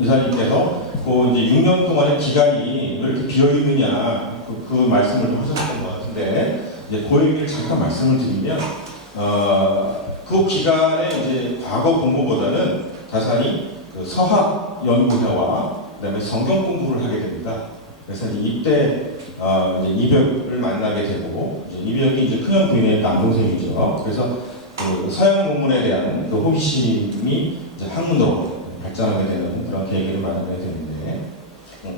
이사님께서 이제 6년 동안의 기간이 왜 이렇게 비어 있느냐 그 말씀을 하셨던 것 같은데, 이제 그 얘기를 잠깐 말씀을 드리면 그 기간에 이제 과거 공부보다는 다산이 그 서학 연구회와 그다음에 성경 공부를 하게 됩니다. 그래서 이때 이제 이벽을 만나게 되고, 이벽이 이제 큰형 부인의 남동생이죠. 그래서 그 서양 문문에 대한 그 호기심이 이제 학문으로 발전하게 되는 그런 계기를 만나게 되는데,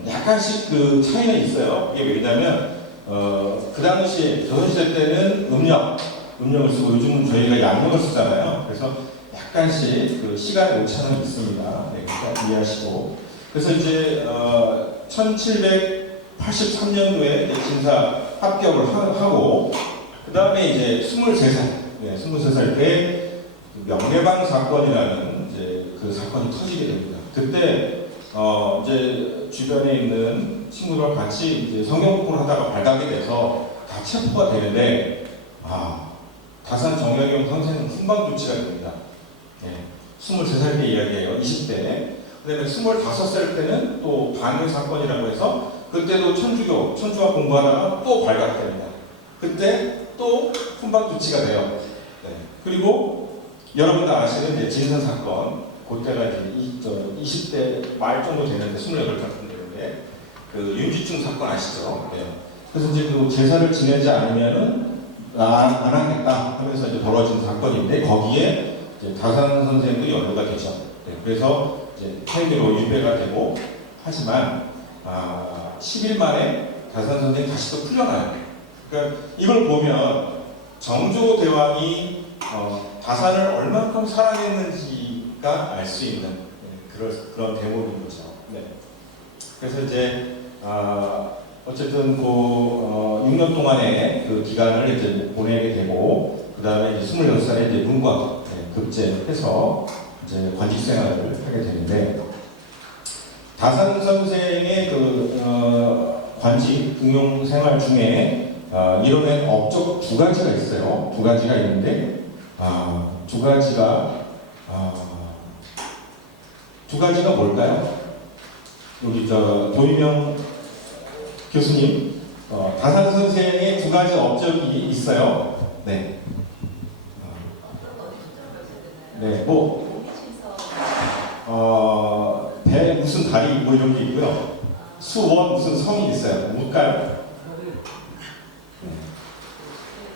약간씩 그 차이는 있어요. 이게 왜냐면 그 당시 조선시대 때는 음력을 쓰고 요즘은 저희가 양력을 쓰잖아요. 그래서 약간씩 그 시간의 오차는 있습니다. 네, 그러니까 이해하시고. 그래서 이제 1783년도에 진사 합격을 하고, 그 다음에 이제 23살 때 명례방 사건이라는 이제 그 사건이 터지게 됩니다. 그때 이제 주변에 있는 친구들과 같이 이제 성경 공부를 하다가 발각이 돼서 다 체포가 되는데, 다산 정약용 선생은 훈방 조치가 됩니다. 네, 23살 때 이야기예요. 20대. 그다음에 25살 때는 또 반일 사건이라고 해서 그때도 천주교 공부하다가 또 발각됩니다. 그때 또 훈방 조치가 돼요. 네. 그리고 여러분 다 아시는 이제 진선 사건, 그때가 이제 20대 말 정도 되는데 28살 정도 되는데 그 윤지충 사건 아시죠? 네. 그래서 이제 그 제사를 지내지 않으면은 안 하겠다 하면서 이제 벌어진 사건인데, 거기에 이제 다산 선생도 연루가 되죠. 네. 그래서 이제 팽개로 유배가 되고, 하지만 10일 만에 다산 선생이 다시 또 풀려나요. 그러니까 이걸 보면 정조 대왕이 다산을 얼만큼 사랑했는지가 알 수 있는 그런 대목인 거죠. 네. 그래서 이제 어쨌든 그 6년 동안의 그 기간을 이제 보내게 되고, 그 다음에 이제 26살에 이제 문과 급제해서 이제 관직 생활을 하게 되는데, 다산 선생의 그 관직 응용 생활 중에 이뤄낸 업적 두 가지가 있어요. 두 가지가 있는데, 두 가지가 뭘까요? 여기 도희명 교수님, 다산 선생의 두 가지 업적이 있어요. 네. 네, 배 무슨 다리 뭐 이런 게 있고요. 수원 무슨 성이 있어요. 뭘까요?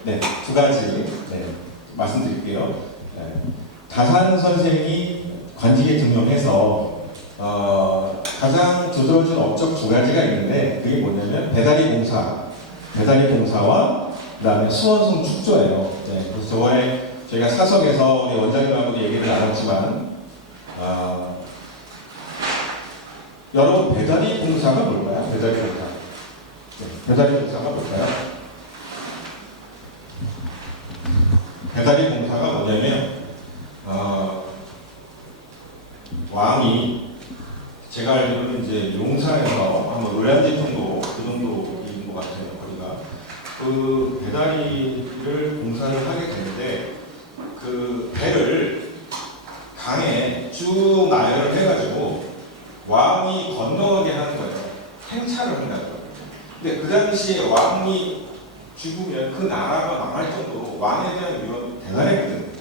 네, 두 가지 말씀드릴게요. 다산 선생이 관직에 등용해서 가장 두드러진 업적 두 가지가 있는데 그게 뭐냐면 배다리 공사와 그다음에 수원성 축조예요. 그래서 저번에 저희가 사석에서 우리 원장님하고 얘기를 나눴지만 여러분 배다리 공사가 뭘까요? 배다리 공사가 뭘까요? 배다리 공사가 뭐냐면 왕이 제가 알기로는 이제 용산에서 한 노량진 정도 그 정도인 것 같아요. 거기가 그 배다리를 공사를 하게 되는데 그 배를 강에 쭉 나열을 해가지고 왕이 건너게 하는 거예요. 행차를 한다는 거예요. 근데 그 당시에 왕이 죽으면 그 나라가 망할 정도로 왕에 대한 위협이 대단했거든.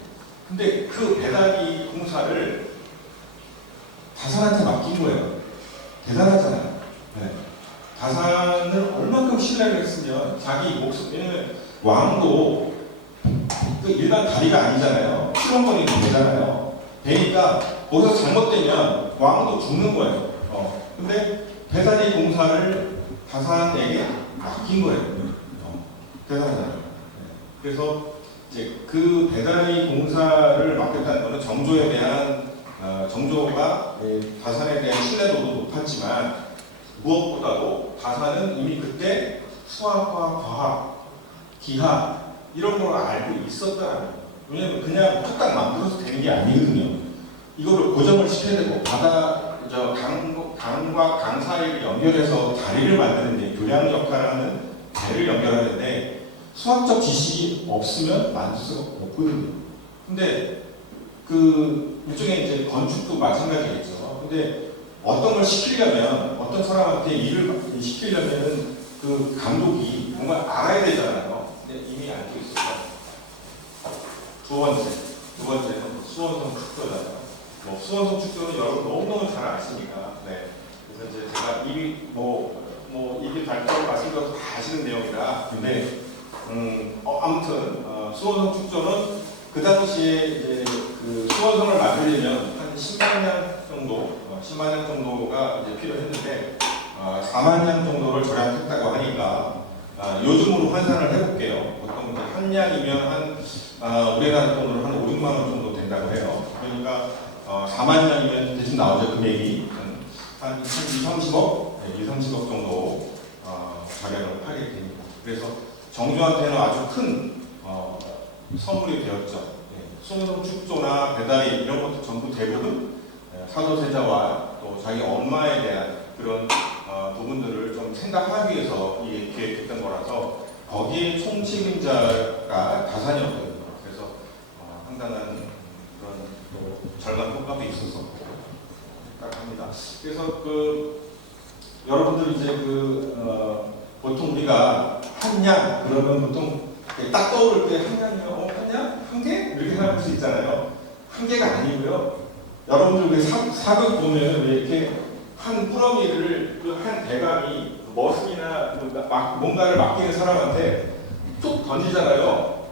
근데 그 배다리 공사를 다산한테 맡긴 거예요. 대단하잖아요. 다산을 얼만큼 신뢰를 했으면 자기 목숨, 왜냐면 왕도 그 일반 다리가 아니잖아요. 피렁거리는 배잖아요. 배니까 거기서 잘못되면 왕도 죽는 거예요. 근데 배다리 공사를 다산에게 맡긴 거예요. 대단하잖아요. 그래서 이제 그 배다리 공사를 맡겼다는 것은 정조에 대한 정조가 다산에 대한 신뢰도도 높았지만 무엇보다도 다산은 이미 그때 수학과 과학, 기하 이런 걸 알고 있었다는 거예요. 왜냐하면 그냥 뚝딱 만들어서 되는 게 아니거든요. 이거를 고정을 시켜야 되고 강과 강 사이를 연결해서 다리를 만드는데 교량 역할하는 배를 연결하는데 수학적 지식이 없으면 만들 수가 없거든요. 근데 그 일종의 이제 건축도 마찬가지겠죠. 근데 어떤 걸 시키려면 어떤 사람한테 일을 시키려면은 그 감독이 뭔가 알아야 되잖아요. 근데 이미 알고 있었어요. 두 번째는 수원성 축조잖아요. 수원성 축조는 여러분 너무너무 잘 아시니까. 그래서 이제 제가 입이 닳다고 말씀드려서 다 아시는 내용이라. 근데 아무튼 수원성 축조는 그 당시에 이제 그 수원성을 만들려면 한 10만 냥 정도가 이제 필요했는데 4만 냥 정도를 절약했다고 하니까 요즘으로 환산을 해볼게요. 보통 이제 한 냥이면 우리나라 돈으로 한 5, 6만 원 정도 된다고 해요. 그러니까 4만 냥이면 대충 나오죠. 금액이 한 2, 30억 정도 절약을 하게 됩니다. 그래서 정조한테는 아주 큰 선물이 되었죠. 수원성 축조나 배다리 이런 것도 전부 대부분 사도세자와 또 자기 엄마에 대한 그런 부분들을 좀 생각하기 위해서 기획했던 거라서 거기에 총책임자가 다산이었거든요. 그래서 상당한 그런 또 절감 효과도 있어서 생각합니다. 그래서 여러분들 이제 보통 우리가 한양 그러면 보통 딱 떠오를 때 한양이요, 한양? 한 개? 이렇게 생각할 수 있잖아요. 한 개가 아니고요. 여러분들 사극 보면 왜 이렇게 한 꾸러미를 한 대감이 머슴이나 뭔가를 맡기는 사람한테 툭 던지잖아요.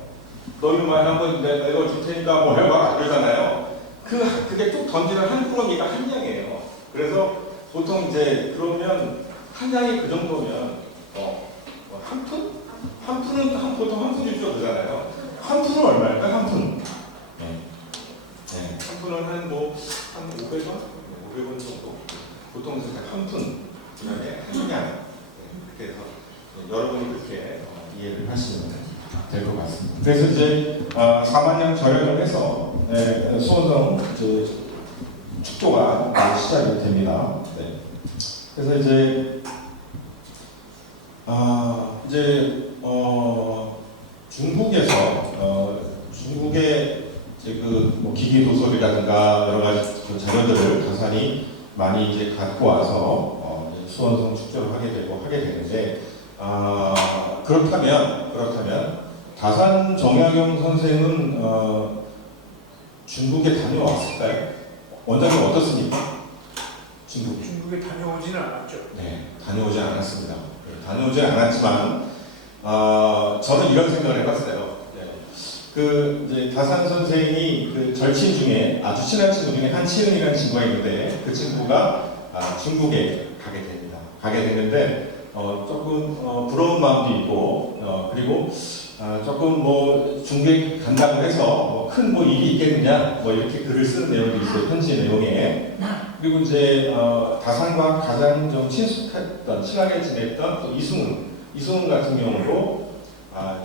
너 이거 말 한번 내가 줄 테니까 뭐 해봐 그러잖아요. 그게 툭 던지는 한 꾸러미가 한 양이에요. 그래서 보통 이제 그러면 한 양이 그 정도면 한 푼? 한 푼은 보통 한 푼일 줄 알잖아요. 한 푼은 얼마일까? 한 푼. 한 푼은 한 500원? 500원 정도. 보통 한 푼. 그다음에 한 양. 그렇게 해서 여러분이 그렇게 이해를 하시면 될 것 같습니다. 그래서 이제 4만 냥 절약을 해서 수원성 축조가 시작이 됩니다. 그래서 이제 중국의 이제 기기 도서리라든가 여러 가지 자료들을 다산이 많이 이제 갖고 와서 수원성 축조를 하게 되는데 그렇다면 다산 정약용 선생은 중국에 다녀왔을까요? 원장님 어떻습니까? 중국에 다녀오지는 않았죠. 네, 다녀오지 않았습니다. 네, 다녀오지 않았지만 저는 이런 생각을 해봤어요. 네. 그 이제 다산 선생이 그 절친 중에 아주 친한 친구 중에 한치은이라는 친구가 있는데 그 친구가 중국에 가게 됩니다. 가게 되는데 조금 부러운 마음도 있고 그리고 조금 뭐 중국에 간다고 해서 큰 뭐 일이 있겠느냐 뭐 이렇게 글을 쓰는 내용도 있어요. 편지 내용에. 그리고 이제 다산과 가장 좀 친숙했던 친하게 지냈던 또 이승훈 같은 경우도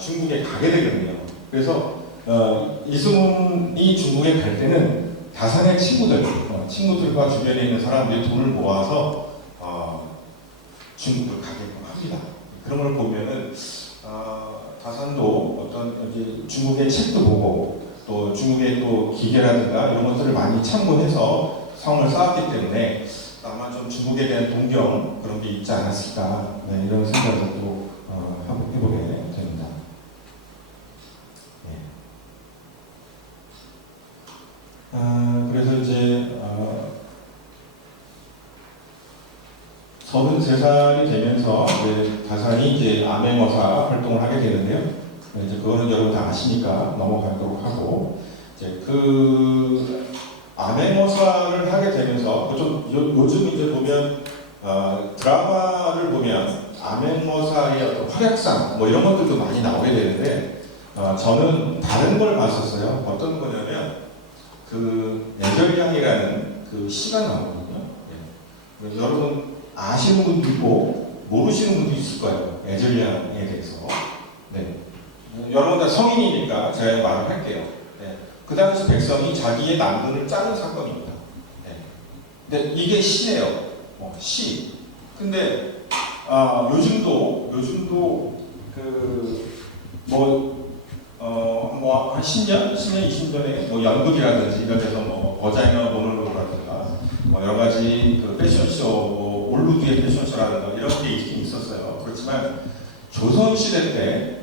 중국에 가게 되거든요. 그래서 이승훈이 중국에 갈 때는 다산의 친구들과 주변에 있는 사람들이 돈을 모아서 중국을 가게끔 합니다. 그런 걸 보면은 다산도 어떤 이제 중국의 책도 보고 또 중국의 또 기계라든가 이런 것들을 많이 참고해서 성을 쌓았기 때문에 아마 좀 중국에 대한 동경 그런 게 있지 않았을까 네, 이런 생각을 또 해보게 됩니다. 네. 그래서 이제 33살이 되면서 이제 다산이 이제 암행어사 활동을 하게 되는데요. 이제 그거는 여러분 다 아시니까 넘어가도록 하고 이제 그 암행어사를 하게 되면서 좀 요즘 이제 보면 드라마를 보면 암행어사의 어떤 활약상 뭐 이런 것들도 많이 나오게 되는데 저는 다른 걸 봤었어요. 어떤 거냐면 그 애절량이라는 그 시가 나오거든요. 네. 여러분 아시는 분도 있고 모르시는 분도 있을 거예요. 애절량에 대해서. 네. 여러분 다 성인이니까 제가 말을 할게요. 네. 그 당시 백성이 자기의 남근을 짜는 사건입니다. 네. 근데 이게 시예요. 시. 근데 요즘도 한 10년, 20년에 뭐 연극이라든지 이런 데서 뭐 버자이너 모놀로그라든가 뭐 여러 가지 그 패션쇼, 뭐 올루드의 패션쇼라든가 이런 게 있긴 있었어요. 그렇지만 조선시대 때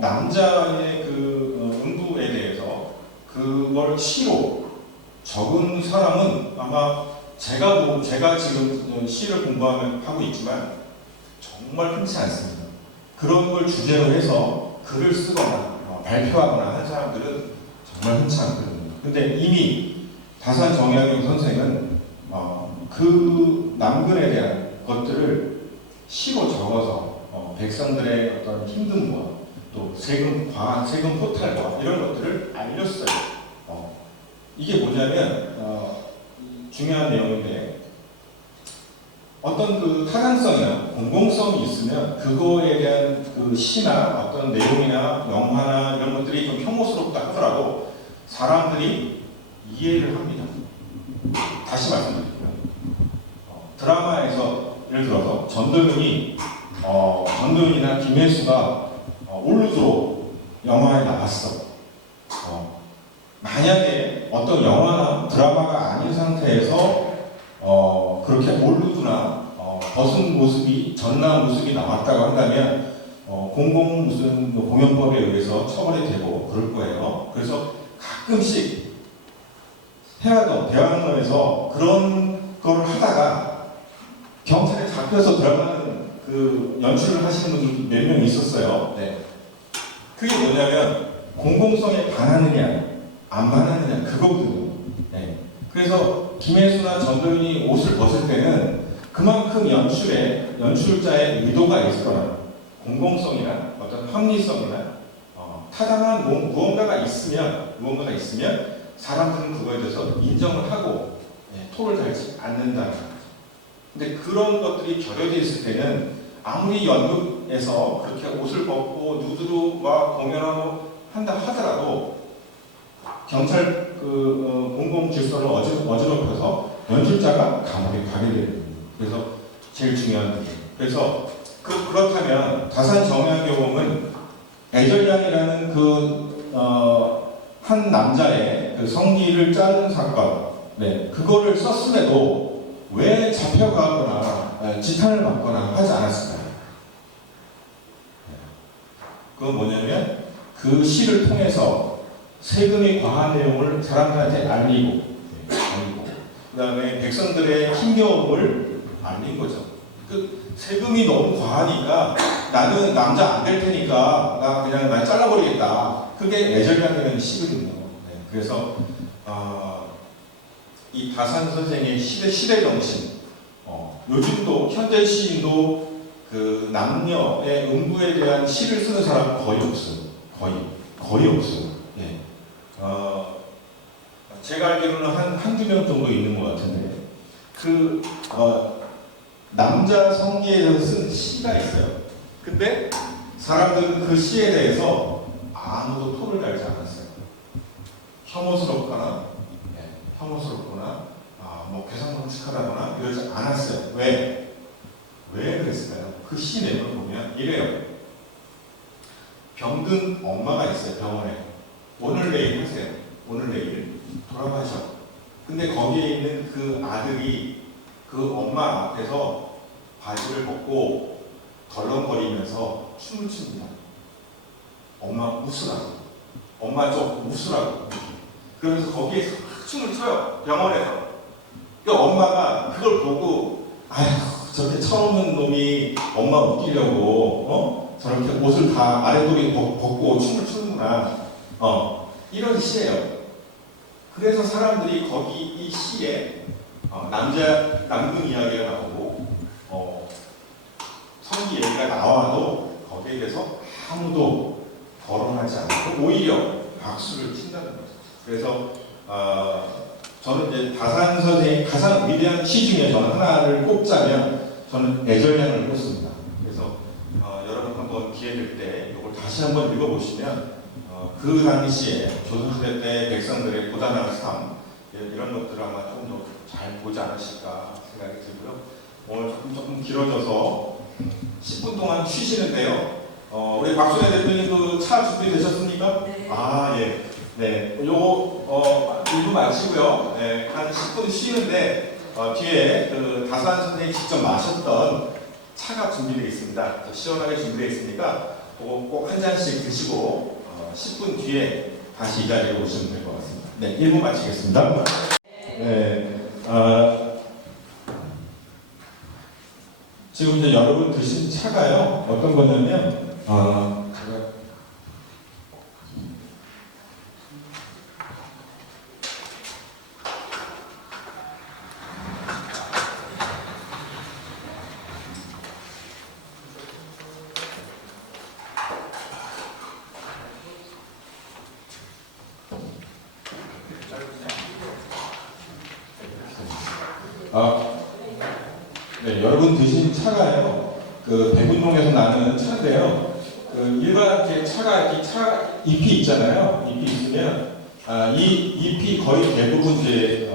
남자의 그 음부에 대해서 그걸 시로 적은 사람은 아마 제가 지금 시를 하고 있지만 정말 흔치 않습니다. 그런 걸 주제로 해서 글을 쓰거나 발표하거나 한 사람들은 정말 흔치 않거든요. 근데 이미 다산 정약용 선생은 그 남근에 대한 것들을 시로 적어서 백성들의 어떤 힘듦과 또 세금 포탈과 이런 것들을 알렸어요. 이게 뭐냐면 중요한 내용인데 어떤 그 타당성이나 공공성이 있으면 그거에 대한 그 시나 어떤 내용이나 영화나 이런 것들이 좀 혐오스럽다 하더라도 사람들이 이해를 합니다. 다시 말씀드릴게요. 드라마에서 예를 들어서 전도연이나 김혜수가 올루드로 영화에 나왔어. 만약에 어떤 영화나 드라마가 아닌 상태에서 그렇게 올루드나 벗은 모습이 전나한 모습이 나왔다고 한다면 공공 무슨 공연법에 의해서 처벌이 되고 그럴 거예요. 그래서 가끔씩 해화동 대학로에서 그런 거를 하다가 경찰에 잡혀서 들어가는 그 연출을 하시는 분들 몇 명 있었어요. 네. 그게 뭐냐면 공공성에 반하느냐 안 반하느냐 그거거든요. 네. 그래서 김혜수나 전도연이 옷을 벗을 때는 그만큼 연출자의 의도가 있거나 공공성이나 어떤 합리성이나 타당한 무언가가 있으면 사람들은 그거에 대해서 인정을 하고 토를 달지 않는다. 근데 그런 것들이 결여되어 있을 때는 아무리 연극에서 그렇게 옷을 벗고 누드로 막 공연하고 한다 하더라도 경찰 공공 질서를 어지럽혀서 연출자가 감옥에 가게 됩니다. 그래서 제일 중요한 게 그래서 그렇다면 다산 정약용은 애절량이라는 한 남자의 그 성기를 자른 사건, 네, 그거를 썼음에도 왜 잡혀가거나 지탄을 받거나 하지 않았을까요? 그건 뭐냐면 그 시를 통해서 세금이 과한 내용을 사람들한테 알리고, 그다음에 백성들의 힘겨움을 알린 거죠. 그 세금이 너무 과하니까 나는 남자 안 될 테니까 나 그냥 날 잘라버리겠다. 그게 애절량이라는 시거든요. 네, 그래서 이 다산 선생의 시대 정신, 요즘도 현대 시인도 그 남녀의 음부에 대한 시를 쓰는 사람 거의 없어요. 거의 없어요. 예. 제가 알기로는 한두 명 정도 있는 것 같은데, 남자 성기에 대해서 쓴 시가 있어요. 근데 사람들은 그 시에 대해서 아무도 토를 달지 않았어요. 혐오스럽거나, 뭐 괴상망측하다거나 이러지 않았어요. 왜 그랬을까요? 그 시 내용을 보면 이래요. 병든 엄마가 있어요, 병원에. 오늘 내일 하세요. 오늘 내일 돌아가셔. 근데 거기에 있는 그 아들이 그 엄마 앞에서 바지를 벗고 덜렁거리면서 춤을 춥니다. 엄마 웃으라고. 엄마 좀 웃으라고. 그러면서 거기에서 춤을 춰요. 병원에서. 그 엄마가 그걸 보고, 아휴, 저렇게 철없는 놈이 엄마 웃기려고, 저렇게 옷을 다 아랫도리 벗고 춤을 추는구나. 이런 시예요. 그래서 사람들이 거기 이 시에 남궁 이야기가 나오고 성기 얘기가 나와도 거기에 대해서 아무도 거론하지 않고 오히려 박수를 친다는 거죠. 그래서 저는 이제 다산 선생의 가장 위대한 시 중에 저는 하나를 꼽자면 저는 애절량을 꼽습니다. 그래서 여러분 한번 기회 될 때 이걸 다시 한번 읽어보시면 그 당시에 조선시대 때 백성들의 고단한 삶 이런 것들을 아마 조금 더 잘 보지 않으실까 생각이 들고요. 오늘 조금 길어져서 10분 동안 쉬시는데요. 우리 박순애 대표님 그 차 준비되셨습니까? 네. 예. 네. 요거 1부 마치고요. 네. 한 10분 쉬는데 뒤에 그 다산 선생님이 직접 마셨던 차가 준비되어 있습니다. 시원하게 준비되어 있으니까 그거 꼭 한 잔씩 드시고 10분 뒤에 다시 이 자리에 오시면 될 것 같습니다. 네, 1부 마치겠습니다. 네, 지금 이제 여러분 드신 차가요, 어떤 거냐면, 네, 여러분 드신 차가요, 그 백운동에서 나는 차인데요. 그 일반 이렇게 차가 이렇게 차 잎이 있잖아요. 잎이 있으면 이 잎이 거의 대부분 이제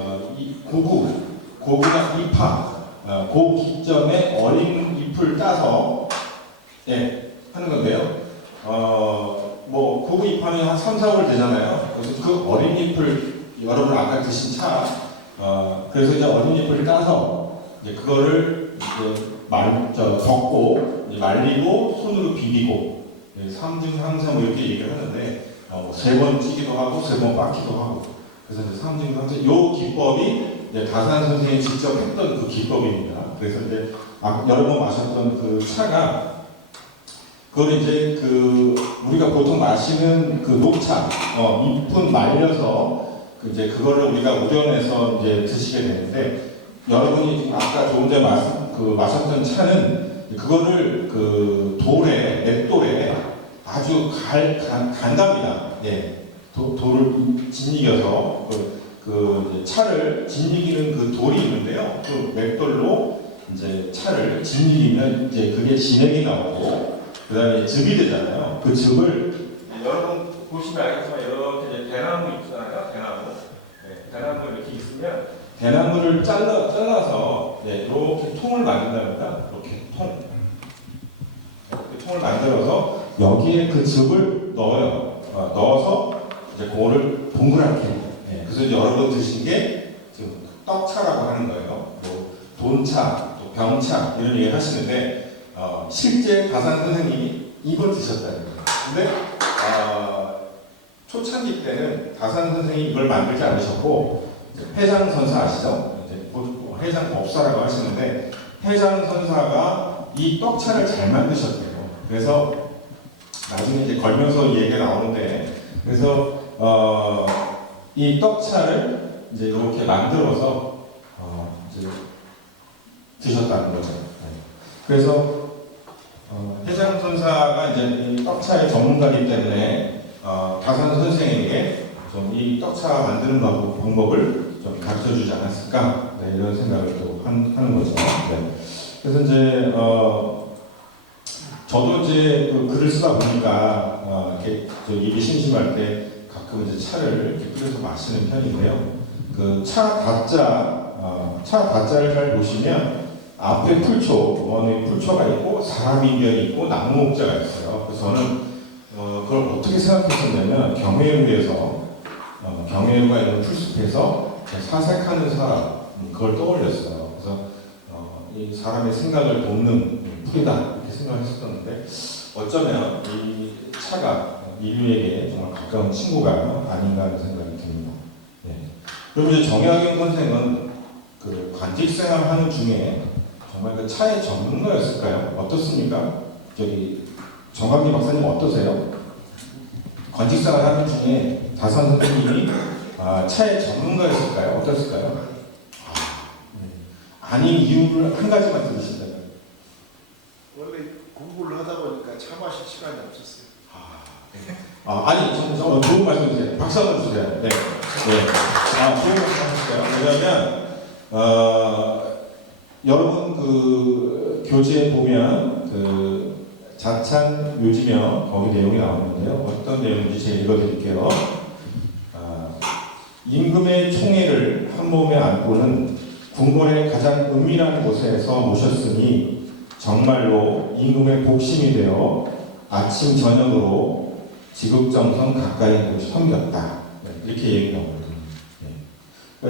고구나 잎파, 그 기점에 어린 잎을 따서 하는 건데요. 뭐 고구 잎하면 한 3, 4월 되잖아요. 그래서 그 어린 잎을 여러분 아까 드신 차, 그래서 이제 어린 잎을 따서 이제 그거를 이제 덮고 이제 말리고 손으로 비비고 3중 항상 뭐 이렇게 얘기를 하는데 3번 찌기도 하고 3번 빻기도 하고 그래서 이제 3중 항상 요 기법이 이제 다산 선생님이 직접 했던 그 기법입니다. 그래서 이제 여러 번 마셨던 그 차가 그걸 이제 그 우리가 보통 마시는 그 녹차 잎은 말려서 이제 그거를 우리가 우려내서 이제 드시게 되는데 여러분이 지금 아까 조금 전에 마셨던 차는 그거를 그 맷돌에 아주 간답니다. 예, 돌을 짓이겨서 그 차를 짓이기는 그 돌이 있는데요. 그 맷돌로 이제 차를 짓이기면 이제 그게 진액이 나오고 그다음에 즙이 되잖아요. 그 즙을 여러분 보시면 알겠지만 이렇게 이제 대나무 있잖아요. 대나무 이렇게 있으면 대나무를 잘라서 이렇게 통을 만든답니다. 이렇게 통을 만들어서 여기에 그 즙을 넣어요. 넣어서 이제 그거를 동그랗게. 그래서 이제 여러분 드신 게 지금 떡차라고 하는 거예요. 뭐 돈차, 또 병차 이런 얘기 하시는데 실제 다산 선생님이 이걸 드셨다는 거예요. 근데 초창기 때는 다산 선생이 이걸 만들지 않으셨고 해장선사 아시죠? 이제 해장법사라고 하시는데 해장선사가 이 떡차를 잘 만드셨대요. 그래서 나중에 이제 걸면서 이 얘기가 나오는데 그래서 이 떡차를 이제 이렇게 만들어서 이제 드셨다는 거죠. 네. 그래서 해장선사가 이제 이 떡차의 전문가이기 때문에 다산 선생에게 좀 이 떡차 만드는 방법을 좀 가르쳐 주지 않았을까, 네, 이런 생각을 또 하는 거죠. 네. 그래서 이제 저도 이제 그 글을 쓰다 보니까 이렇게 입이 심심할 때 가끔 이제 차를 이렇게 끓여서 마시는 편인데요. 그 차 다자를 잘 보시면 앞에 풀초, 원에 풀초가 있고 사람 인견이 있고 나무 목자가 있어요. 그래서 저는 그걸 어떻게 생각했었냐면 경회루가 있는 풀숲에서 사색하는 사람, 그걸 떠올렸어요. 그래서 이 사람의 생각을 돕는 풀이다 이렇게 생각을 했었는데 어쩌면 이 차가 인류에게 정말 가까운 친구가 아닌가 하는 생각이 듭니다. 네. 그럼 이제 정약용 선생은 그 관직생활 하는 중에 정말 그 차의 전문가였을까요? 어떻습니까? 정학기 박사님 어떠세요? 관직생활 하는 중에 다산 선생님이 차의 전문가였을까요? 어땠을까요? 아닌 이유를 한 가지만 들으신다면. 원래 공부를 하다 보니까 차 마실 시간이 없었어요. 아니, 좋은 말씀 주세요. 박수 한번 주세요. 네. 좋은 말씀 하셨어요. 왜냐하면, 여러분 그 교재에 보면 그 자찬 묘지명 거기 내용이 나오는데요. 어떤 내용인지 제가 읽어드릴게요. 임금의 총애를 한 몸에 안고는 궁궐의 가장 은밀한 곳에서 모셨으니 정말로 임금의 복심이 되어 아침 저녁으로 지극정성 가까이 섬겼다. 이렇게 얘기가 나오거든요.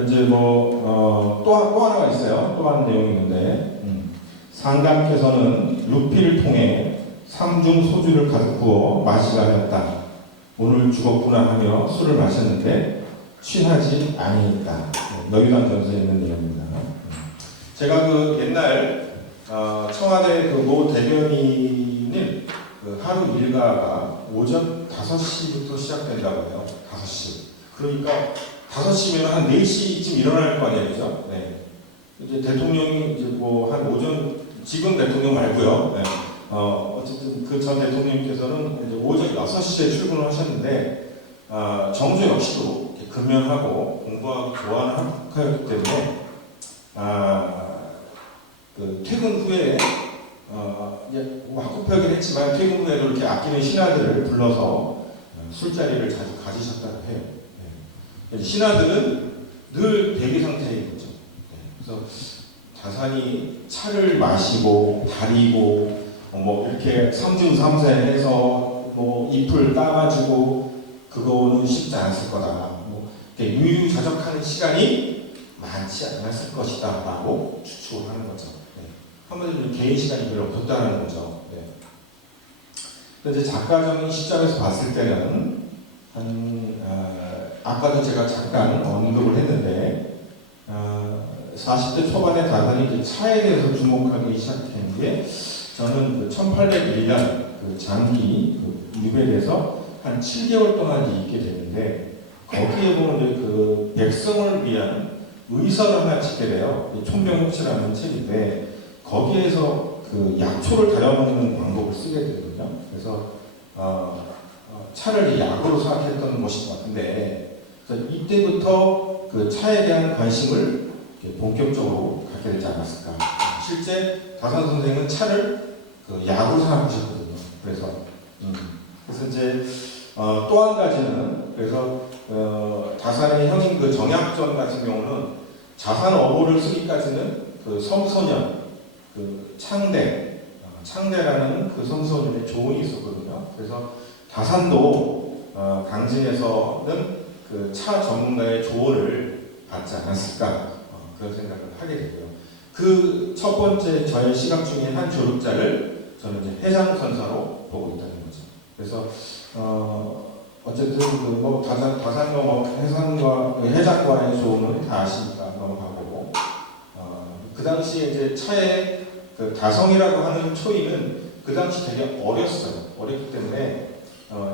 이제 또 하나가 있어요. 또 하나 내용이 있는데 상감께서는 루피를 통해 삼중 소주를 가득 부어 마시라 했다. 오늘 죽었구나 하며 술을 마셨는데 취하지 아니했다. 여유당 전서에 있는 내용입니다. 제가 그 옛날 청와대 그 모 대변인은 그 하루 일과가 오전 5시부터 시작된다고 해요. 5시. 그러니까 5시면 한 4시쯤 일어날 거 아니에요, 그죠? 네. 이제 대통령이 이제 한 오전, 지금 대통령 말고요. 네. 어쨌든 그 전 대통령께서는 이제 오전 6시에 출근을 하셨는데, 정조 역시도 이렇게 근면하고 공부하기 좋아하는 학과였기 때문에, 그 퇴근 후에, 학급하긴 했지만 퇴근 후에도 이렇게 아끼는 신하들을 불러서 술자리를 자주 가지셨다고 해요. 신하들은 늘 대기 상태인 거죠. 그래서 다산이 차를 마시고 다리고 이렇게 삼중삼세해서 잎을 따가지고 그거는 쉽지 않았을 거다. 유유자적하는 시간이 많지 않았을 것이다 라고 추측을 하는 거죠. 한마디로 개인 시간이 별로 없었다는 거죠. 그런데 작가적인 시점에서 봤을 때는 아까도 제가 잠깐 언급을 했는데 40대 초반에 다산이 차에 대해서 주목하기 시작한 게 저는 그 1801년 그 장기 유배돼서 한 7개월 동안 있게 되는데 거기에 보면 그 백성을 위한 의서를 하나 찍게 돼요. 촌병옥시라는 책인데 거기에서 그 약초를 다려먹는 방법을 쓰게 되거든요. 그래서 차를 약으로 생각했던 것인 것 같은데 이때부터 그 차에 대한 관심을 본격적으로 갖게 되지 않았을까. 실제 다산 선생은 차를 그 약으로 생각하셨거든요. 그래서 이제 또 한 가지는 그래서 다산의 형인 그 정약전 같은 경우는 자산 어보를 쓰기까지는 그 성소년 그 창대라는 그 성소년의 조언이 있었거든요. 그래서 다산도 강진에서는 그 차 전문가의 조언을 받지 않았을까 그런 생각을 하게 되고요. 그 첫 번째 저의 시각 중에 한 조력자를 저는 이제 해장선사로 보고 있다는 거죠. 그래서 어쨌든 그뭐 다산과 뭐 해상과 해작과의 조언은 다 아시니까 넘어가고 그 당시에 이제 차에 그 다성이라고 하는 초이는 그 당시 되게 어렸어요. 어렸기 때문에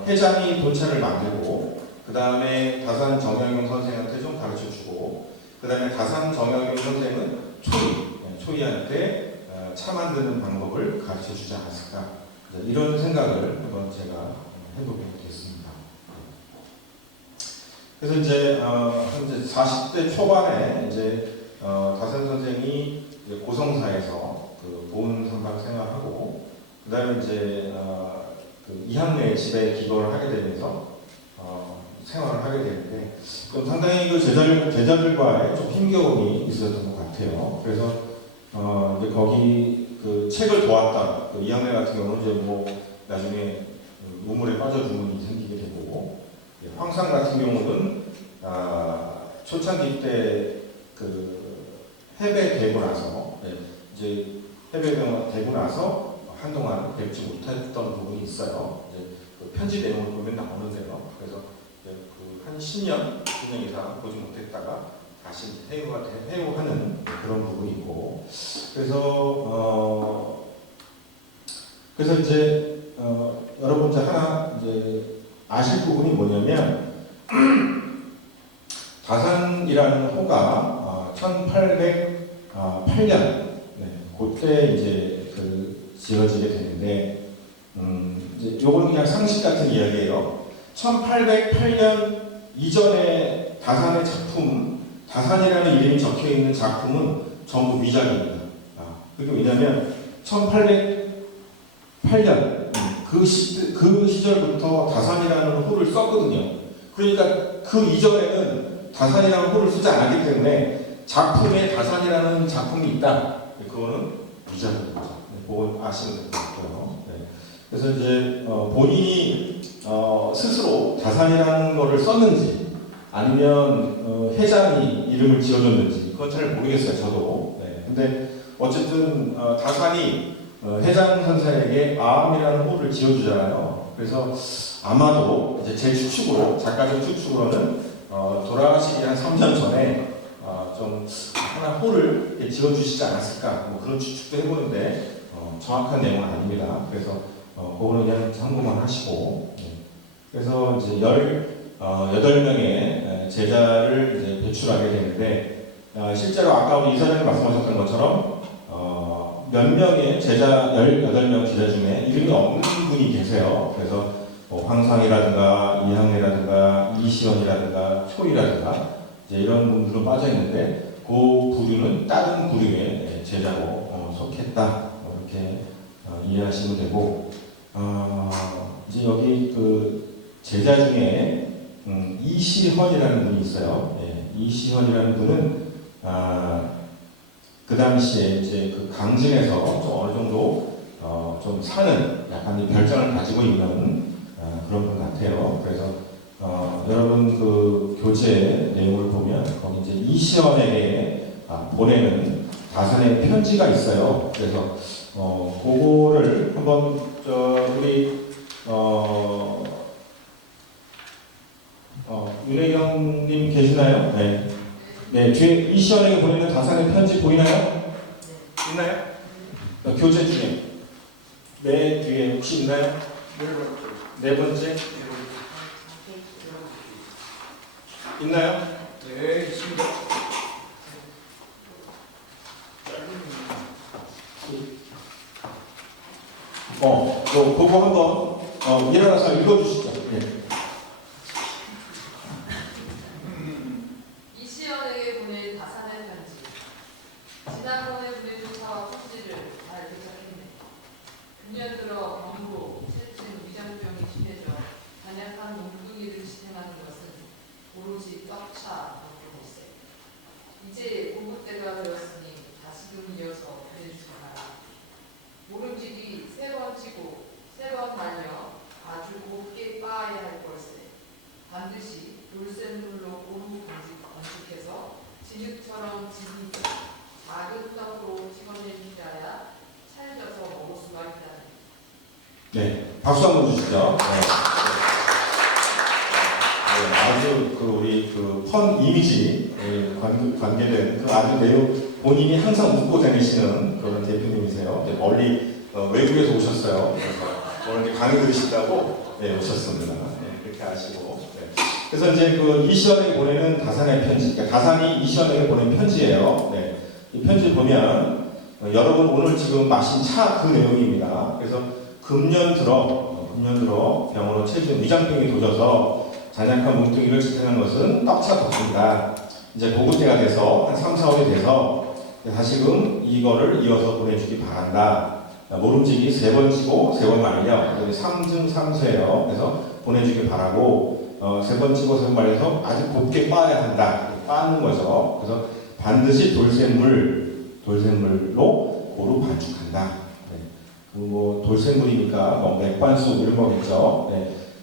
해장이 본차를 만들고 그 다음에 다산 정영용 선생한테 좀 가르쳐주고 그 다음에 다산 정영용 선생은 초이한테 차 만드는 방법을 가르쳐주지 않았을까 이런 생각을 한번 제가 해보게 됐습니다. 그래서 이제 현재 40대 초반에 이제 다산 선생이 이제 고성사에서 그 보훈선박 생활하고 그다음에 이제 그 이항래 집에 기거를 하게 되면서 생활을 하게 되는데 좀 상당히 그 제자들과의 좀 힘겨움이 있었던 것 같아요. 그래서 이제 거기 그 책을 도왔던 그 이항래 같은 경우는 이제 뭐 나중에 우물에 빠져 죽는 일이 생기게 되고 황상 같은 경우는 초창기 때 그 해배되고 나서 이제 해배되고 나서 한동안 뵙지 못했던 부분이 있어요. 이제 그 편지 내용을 보면 나오는데요. 그래서 한 10년 이상 보지 못했다가 다시 해고하는 그런 부분이 있고 그래서 이제 여러분 이제 하나 이제 아실 부분이 뭐냐면 다산이라는 호가 1808년 그때 이제 그 지어지게 되는데 이제 요거는 그냥 상식 같은 이야기예요. 1808년 이전에 다산의 작품, 다산이라는 이름이 적혀 있는 작품은 전부 위작입니다. 그게 왜냐하면 1808년 그 시절부터 다산이라는 호를 썼거든요. 그러니까 그 이전에는 다산이라는 호를 쓰지 않았기 때문에 작품에 다산이라는 작품이 있다. 그거는 위작입니다. 그거 아시면 될 것 같고요. 그래서 이제 본인이 스스로 다산이라는 거를 썼는지 아니면 해장이 이름을 지어줬는지 그건 잘 모르겠어요. 저도. 근데 어쨌든 다산이 해장 선생에게 아암이라는 호를 지어주잖아요. 그래서 아마도 이제 제 추측으로 작가적 추측으로는 돌아가시기 한 3년 전에 좀 하나 호를 지어주시지 않았을까 뭐 그런 추측도 해보는데 정확한 내용은 아닙니다. 그래서 그거는 그냥 참고만 하시고 그래서 이제 18명의 제자를 이제 배출하게 되는데 실제로 아까 우리 이사장님 말씀하셨던 것처럼 몇 명의 제자 18명 제자 중에 이름이 없는 분이 계세요. 그래서 뭐 황상이라든가 이항래라든가 이시원이라든가 초이라든가 이제 이런 분들은 빠져 있는데 그 부류는 다른 부류의 제자로 속했다 이렇게 이해하시면 되고 이제 여기 그 제자 중에 이시헌이라는 분이 있어요. 이시헌이라는 분은 그 당시에 이제 그 강진에서 좀 어느 정도 좀 사는 약간 별장을 가지고 있는 그런 분 같아요. 그래서 여러분 그 교재 내용을 보면 거기 이제 이시헌에게 보내는 다산의 편지가 있어요. 그래서 그거를 한번 우리 윤혜경님 계시나요? 네. 네, 뒤에 이시헌에게 보내는 다산의 편지 보이나요? 있나요? 교재 중에 맨 뒤에 혹시 있나요? 네 번째 있나요? 네, 있습니다. 그거 한번 일어나서 읽어주시죠. 네. 이시연에게 보낸 다산의 편지. 지난번에 보낸 조사와 편지를 잘 배척했네. 금년 들어 병으로 실증 위장병이 심해져 간약한 몸뚱이를 지탱하는 것은 오로지 떡차 먹고일세. 이제 공부 때가 되었으니 다시금 이어서 보내주지 마라. 모름지기 3번 치고 3번 달려 아주 곱게 빻아야 할 걸세. 반드시 돌샘물로 고루 건축해서 진흙처럼 지니 작은 떡으로 찍어낸 피자야 찰져서 먹을 수가 있다. 네, 박수 한번 주시죠. 네. 아주 그 우리 그 펀 이미지 관계된 그 아주 내용 본인이 항상 웃고 다니시는 그런 대표님이세요. 멀리 외국에서 오셨어요. 그래서 오늘 이제 강의 들으신다고 오셨습니다. 그렇게 아시고. 그래서 이제 그 이시연에게 보내는 다산의 편지, 그러니까 다산이 이시연에게 보낸 편지예요. 이 편지 보면 여러분 오늘 지금 마신 차 그 내용입니다. 그래서 금년 들어 병으로 체중 위장병이 도져서 잔약한 몸뚱이를 지탱한 것은 떡차 덕분이다. 이제 보고 때가 돼서 한 3, 4월이 돼서 다시금 이거를 이어서 보내주기 바란다. 모름지기 3번 치고 3번 말려. 3중 3쇄예요. 그래서 보내주기 바라고 3번 치고 3번 말려서 아주 곱게 빻아야 한다. 빻는 거죠. 그래서 반드시 돌샘물로 고루 반죽한다. 뭐 돌샘물이니까 뭐 맥반숙 이런 거겠죠.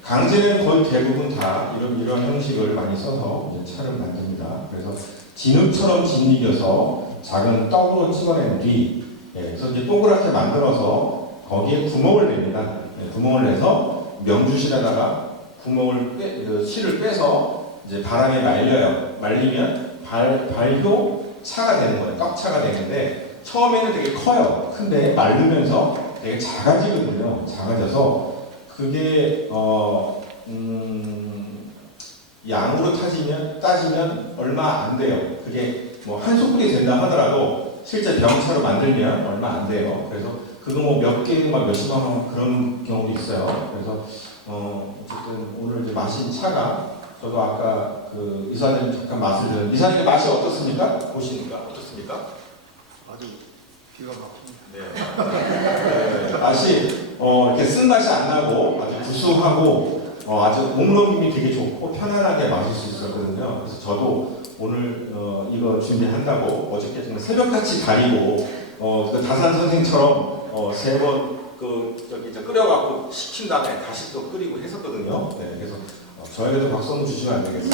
강제는 거의 대부분 다 이런 형식을 많이 써서 이제 차를 만듭니다. 그래서 진흙처럼 짓이겨서 작은 떡으로 찍어낸 뒤, 그래서 이제 동그랗게 만들어서 거기에 구멍을 냅니다. 구멍을 내서 명주실에다가 실을 빼서 이제 바람에 말려요. 말리면 발효 차가 되는 거예요. 떡차가 되는데 처음에는 되게 커요. 근데 말르면서 되게 작아지거든요. 작아져서 그게 양으로 따지면 얼마 안 돼요. 그게 뭐 한 소쿠리 된다 하더라도 실제 병차로 만들면 얼마 안 돼요. 그래서 그거 뭐 몇 개, 막 몇십만 원 그런 경우도 있어요. 그래서 어쨌든 오늘 이제 마신 차가 저도 아까 그 이사님 잠깐 맛을 들었는데 이사님 맛이 어떻습니까? 보시니까 어떻습니까? 아주 기가 막힙니다. 네, 맛이 이렇게 쓴 맛이 안 나고 아주 구수하고 아주 몸놀림이 되게 좋고 편안하게 마실 수 있었거든요. 그래서 저도 오늘 이거 준비한다고 어저께 정말 새벽같이 다리고 그 다산 선생처럼 3번 끓여갖고 식힌 다음에 다시 또 끓이고 했었거든요. 그래서 저에게도 박수 한번 주시면 안 되겠어요?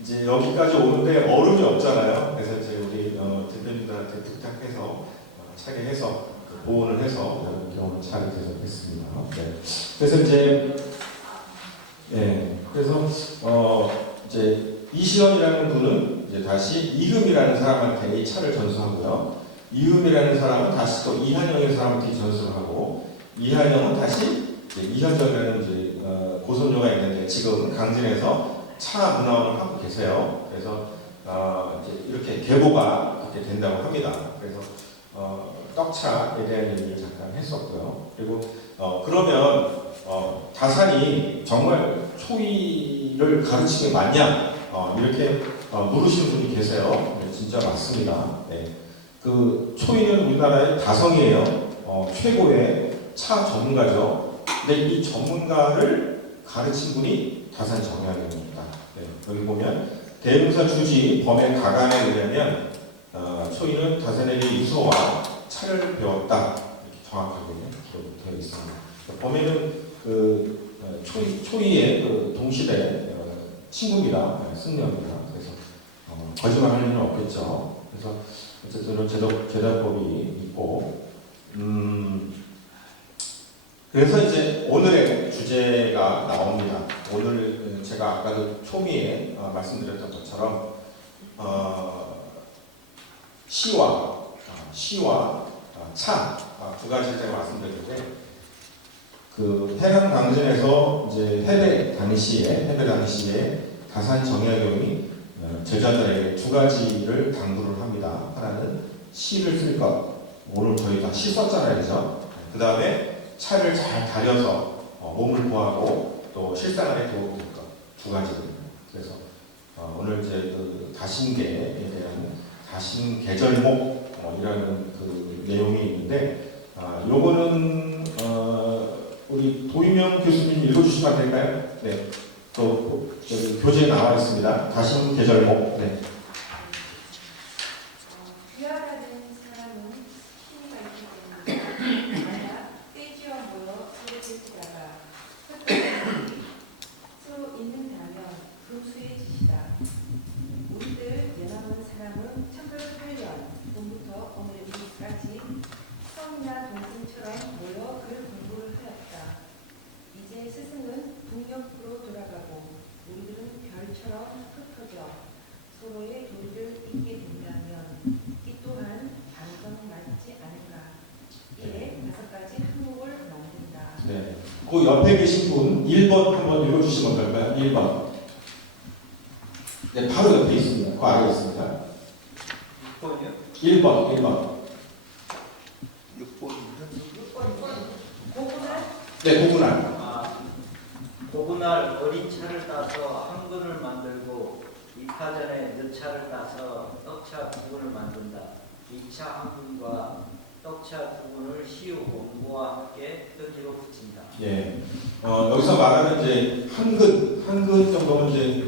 이제 여기까지 오는데 얼음이 없잖아요. 그래서 이제 우리 대표님들한테 부탁해서 차게 해서 보온을 해서 이런 차를 제작했습니다. 그래서 이제 그래서 이제 이시연이라는 분은 이제 다시 이금이라는 사람한테 이 차를 전수하고요. 이금이라는 사람은 다시 또 이한영이라는 사람한테 전수를 하고 이한영은 다시 이현정이라는 이제 고손녀가 있는데 지금 강진에서 차 문화원을 하고 계세요. 그래서 이제 이렇게 계보가 이렇게 된다고 합니다. 그래서 떡차에 대한 얘기를 잠깐 했었고요. 그리고 그러면 다산이 정말 초이를 가르치는 게 맞냐? 이렇게 물으시는 분이 계세요. 진짜 맞습니다. 그 초이는 우리나라의 다성이에요. 최고의 차 전문가죠. 근데 이 전문가를 가르친 분이 다산 정약용입니다. 여기 보면 대명사 주지 범의 가감에 의하면 초이는 다산에게 유서와 차를 배웠다 이렇게 정확하게 기록되어 있습니다. 범에는 그 초이의 그 동시대 친구입니다. 승려입니다. 그래서 거짓말할 일은 없겠죠. 그래서 어쨌든 제도법이 있고 그래서 이제 오늘의 주제가 나옵니다. 오늘 제가 아까도 초미에 말씀드렸던 것처럼 시와 차 두 가지 제가 말씀드렸는데 그 해양 강진에서 이제 해배 당시에 다산 정약용이 제자들에게 두 가지를 당부를 합니다. 하나는 시를 쓸 것. 오늘 저희 다 시 썼잖아요, 그죠? 그 다음에 차를 잘 다려서 몸을 보호하고 또 실생활에 도움이 될 것. 두 가지입니다. 그래서 오늘 이제 그 다신계에 대한 다신계절목이라는 그 내용이 있는데 요거는 우리 도희명 교수님 읽어주시면 안 될까요? 네. 또 저기 교재에 나와 있습니다. 다신계절목. 네. 귀하다는 사람은 힘이 있기 때문에 만약 떼지와 모여 수를 떼지다가 수 있는다면 금수의 짓이다. 우리들 연합한 사람은 1908년 봄부터 오늘 이후까지 성이나 동생처럼 모여 글 공부를 하였다. 그 옆에 계신 분 1번 한번 읽어주시면 어떨까요? 1번. 네, 바로 옆에 있습니다. 그 아래에 있습니다. 6번이요? 1번, 1번. 6번인데? 네, 고분할. 고분할 어린 차를 따서 한 근을 만들고 입하 전에 늦차를 따서 떡차 두 근을 만든다. 2차 한 근과 떡차 두 근을 시우 원고와 함께 던지로 붙인다. 예. 여기서 말하는 이제 한 근 정도면 이제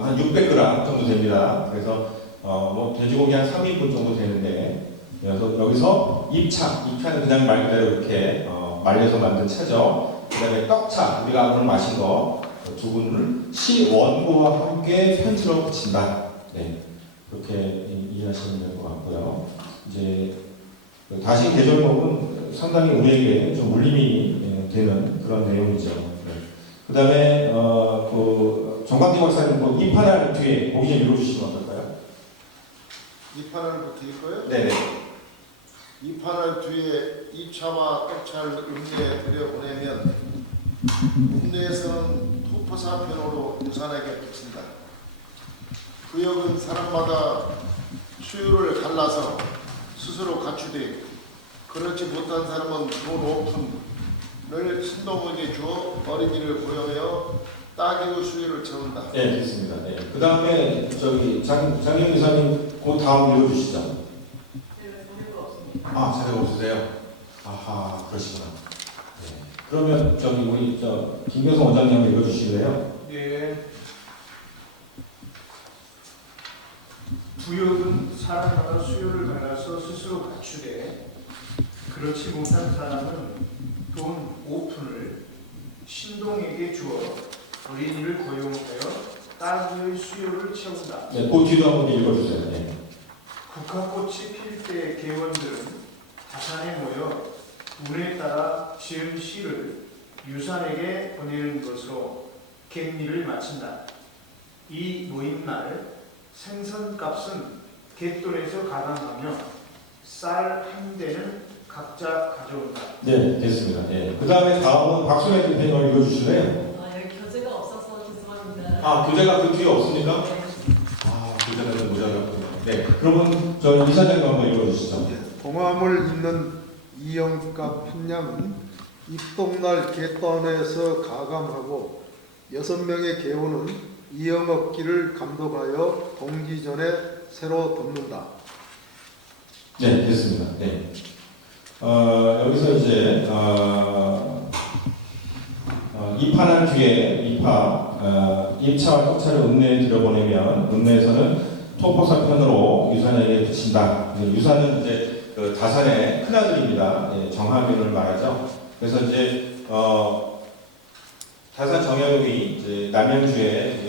한 600g 정도 됩니다. 그래서 뭐 돼지고기 한 3인분 정도 되는데, 그래서 여기서 입차는 그냥 말 그대로 이렇게 말려서 만든 차죠. 그다음에 떡차, 우리가 오늘 마신 거 두 분을 시원고와 함께 편지로 붙인다. 네, 그렇게 이해하시면 될 것 같고요. 이제 다신 계절목은 상당히 우리에게 좀 울림이 되는 그런 내용이죠. 네. 그다음에 그 정광기 박사님 뭐 이파날 뒤에 보기 좀 읽어주시면 어떨까요? 이파날부터 읽고요. 네네. 이파날 뒤에 이차와 떡차를 읍내에 들여보내면 읍내에서는 토포사편으로 유산에게 붙인다. 구역은 사람마다 수요를 갈라서 스스로 갖추되 그렇지 못한 사람은 돈 5푼을 신동에게 주어 어린이를 고용하여 따기로 수요를 채운다. 네, 됐습니다. 네. 그 다음에 저기 장영 이사님 그 다음 읽어주시죠. 자료가 없습니다. 아, 자료가 없으세요? 아하, 그러시구나. 네. 그러면 저기 우리 김경성 원장님 한번 읽어주실래요? 예. 부역은 사람마다 수요를 갈라서 스스로 갖추되 그렇지 못한 사람은 돈 5푼을 신동에게 주어 어린이를 고용하여 딸의 수요를 채운다. 네, 그 뒤도 한번 읽어주세요. 네. 국화꽃이 필 때 개원들은 다산에 모여 운에 따라 지은 시를 유산에게 보내는 것으로 갯일을 마친다. 이 모임날 생선값은 갯돈에서 가담하며 쌀 한 대는 각자 가져온다. 네, 됐습니다. 네. 그 다음에 다음은 박순애 대표님 읽어주실래요? 여기 교재가 없어서 죄송합니다. 아, 교재가 그 뒤에 없습니까? 아, 교재가 좀 모자랐군요. 네, 그러면 저 이사장님 한번 읽어주시죠. 동함을 잇는 이영갑 한양은 입동날 갯돈에서 가감하고 6명의 개원은 이영업기를 감독하여 동기전에 새로 덮는다. 네, 됐습니다. 네. 여기서 이제 입하난 뒤에 입차와 떡차를 읍내에 들여보내면 읍내에서는 토포사편으로 유산에게 붙인다. 유산은 이제 그 다산의 큰아들입니다. 예, 정하민을 말하죠. 그래서 이제 다산 정약용이 이제 남양주에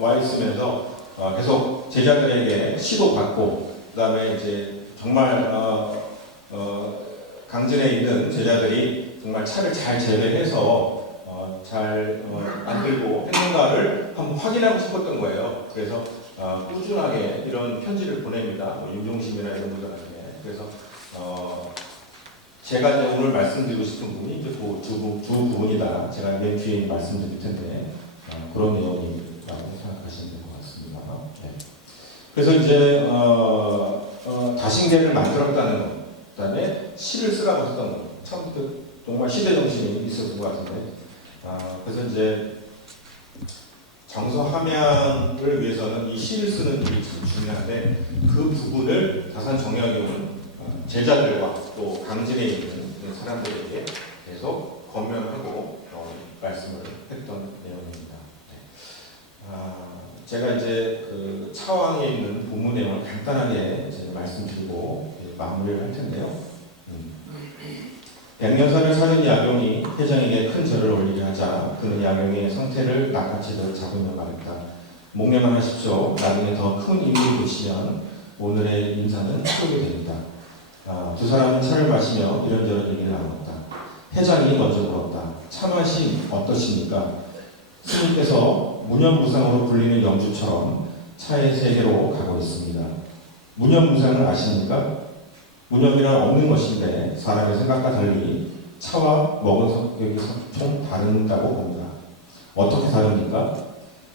와 있으면서 계속 제자들에게 시도 받고, 그다음에 이제 정말 강진에 있는 제자들이 정말 차를 잘 재배해서 잘 만들고 했는가를 한번 확인하고 싶었던 거예요. 그래서 꾸준하게 이런 편지를 보냅니다. 윤종심이나 이런 분들한테. 그래서 제가 이제 오늘 말씀드리고 싶은 부분이 이제 그 두 부분이다. 제가 맨 뒤에 말씀드릴 텐데 그런 내용이라고 생각하시면 될 것 같습니다. 네. 그래서 이제 다신계를 만들었다는 것, 그다음에 시를 쓰라고 했던 것, 처음부터 정말 시대 정신이 있었던 것 같은데, 그래서 이제 정서 함양을 위해서는 이 시를 쓰는 일이 참 중요한데 그 부분을 다산 정약용은 제자들과 또 강진에 있는 사람들에게 계속 권면하고 말씀을 했던 내용입니다. 네. 제가 이제 그 차왕에 있는 본문 내용을 간단하게 이제 말씀드리고 마무리를 할 텐데요. 백년사를 사는 야경이 회장에게 큰 절을 올리게 하자 그는 야경의 상태를 낚아채도록 잡으며 말했다. 목례만 하십시오. 나중에 더 큰 임무를 보시면 오늘의 인사는 하게 됩니다. 두 사람은 차를 마시며 이런저런 얘기를 나눴다. 회장이 먼저 물었다. 차 맛이 어떠십니까? 스님께서 무념무상으로 불리는 영주처럼 차의 세계로 가고 있습니다. 무념무상을 아십니까? 무념이란 없는 것인데 사람의 생각과 달리 차와 먹은 성격이 좀 다른다고 봅니다. 어떻게 다릅니까?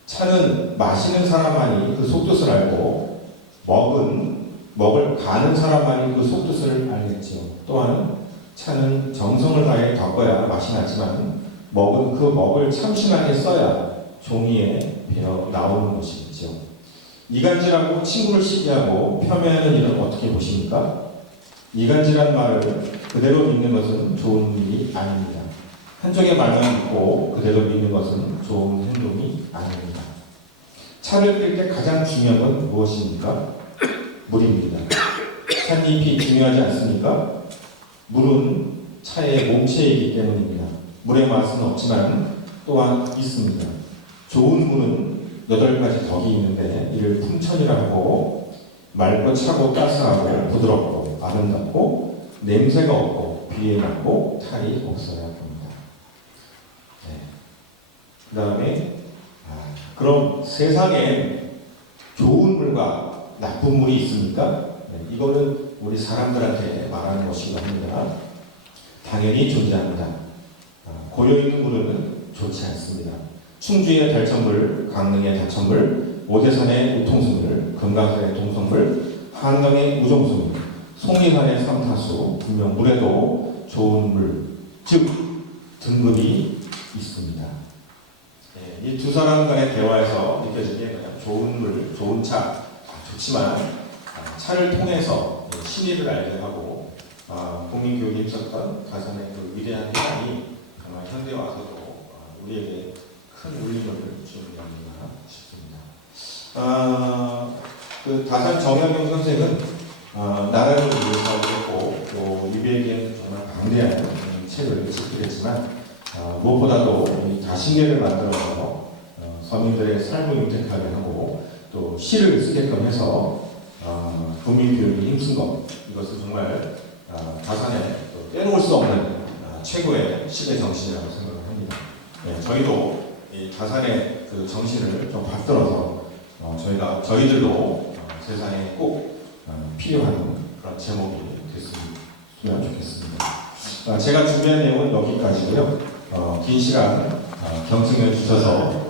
차는 마시는 사람만이 그 속뜻을 알고 먹을 가는 사람만이 그 속뜻을 알겠지요. 또한 차는 정성을 다해 닦아야 맛이 나지만 먹을 참신하게 써야 종이에 배어 나오는 것이겠죠. 이간질하고 친구를 시기 하고 폄훼하는 일은 어떻게 보십니까? 이간질한 말을 그대로 믿는 것은 좋은 일이 아닙니다. 한쪽의 말만 믿고 그대로 믿는 것은 좋은 행동이 아닙니다. 차를 끓일 때 가장 중요한 건 무엇입니까? 물입니다. 찻잎이 중요하지 않습니까? 물은 차의 몸체이기 때문입니다. 물의 맛은 없지만 또한 있습니다. 좋은 물은 8가지 덕이 있는데 이를 풍천이라 하고 맑고 차고 따스하고 부드럽고 아름답고 냄새가 없고 비에 맞고 탈이 없어야 합니다. 네. 그 다음에 그럼 세상에 좋은 물과 나쁜 물이 있습니까? 네. 이거는 우리 사람들한테 말하는 것이기도 합니다. 당연히 존재합니다. 고여있는 물은 좋지 않습니다. 충주의 달천물, 강릉의 다천물, 오대산의 우통수물, 금강산의 동성물, 한강의 우정수물, 송리산의 삼타수, 분명 물에도 좋은 물, 즉 등급이 있습니다. 네, 이 두 사람 간의 대화에서 느껴지게 그냥 좋은 물, 좋은 차, 좋지만 차를 통해서 신의를 알게 하고 국민교육에 힘썼던 가산의 그 위대한 희망이 정말 현대에 와서도 우리에게 큰 울림을 주는 게 아닌가 싶습니다. 그 다산 정약용 선생은 나라를 위해서 했고 또 유비에게는 정말 방대한 책을 쓰기도 했지만 무엇보다도 자신계를 만들어서 서민들의 삶을 윤택하게 하고 또 시를 쓰게끔 해서 국민교육에 힘쓴 것, 이것은 정말 다산에 빼놓을 수 없는 최고의 시대 정신이라고 생각을 합니다. 네, 저희도 이 다산의 그 정신을 좀 받들어서 저희들도 세상에 꼭 필요한 그런 제목이 됐으면 좋겠습니다. 제가 준비한 내용은 여기까지고요. 긴 시간 경청해 주셔서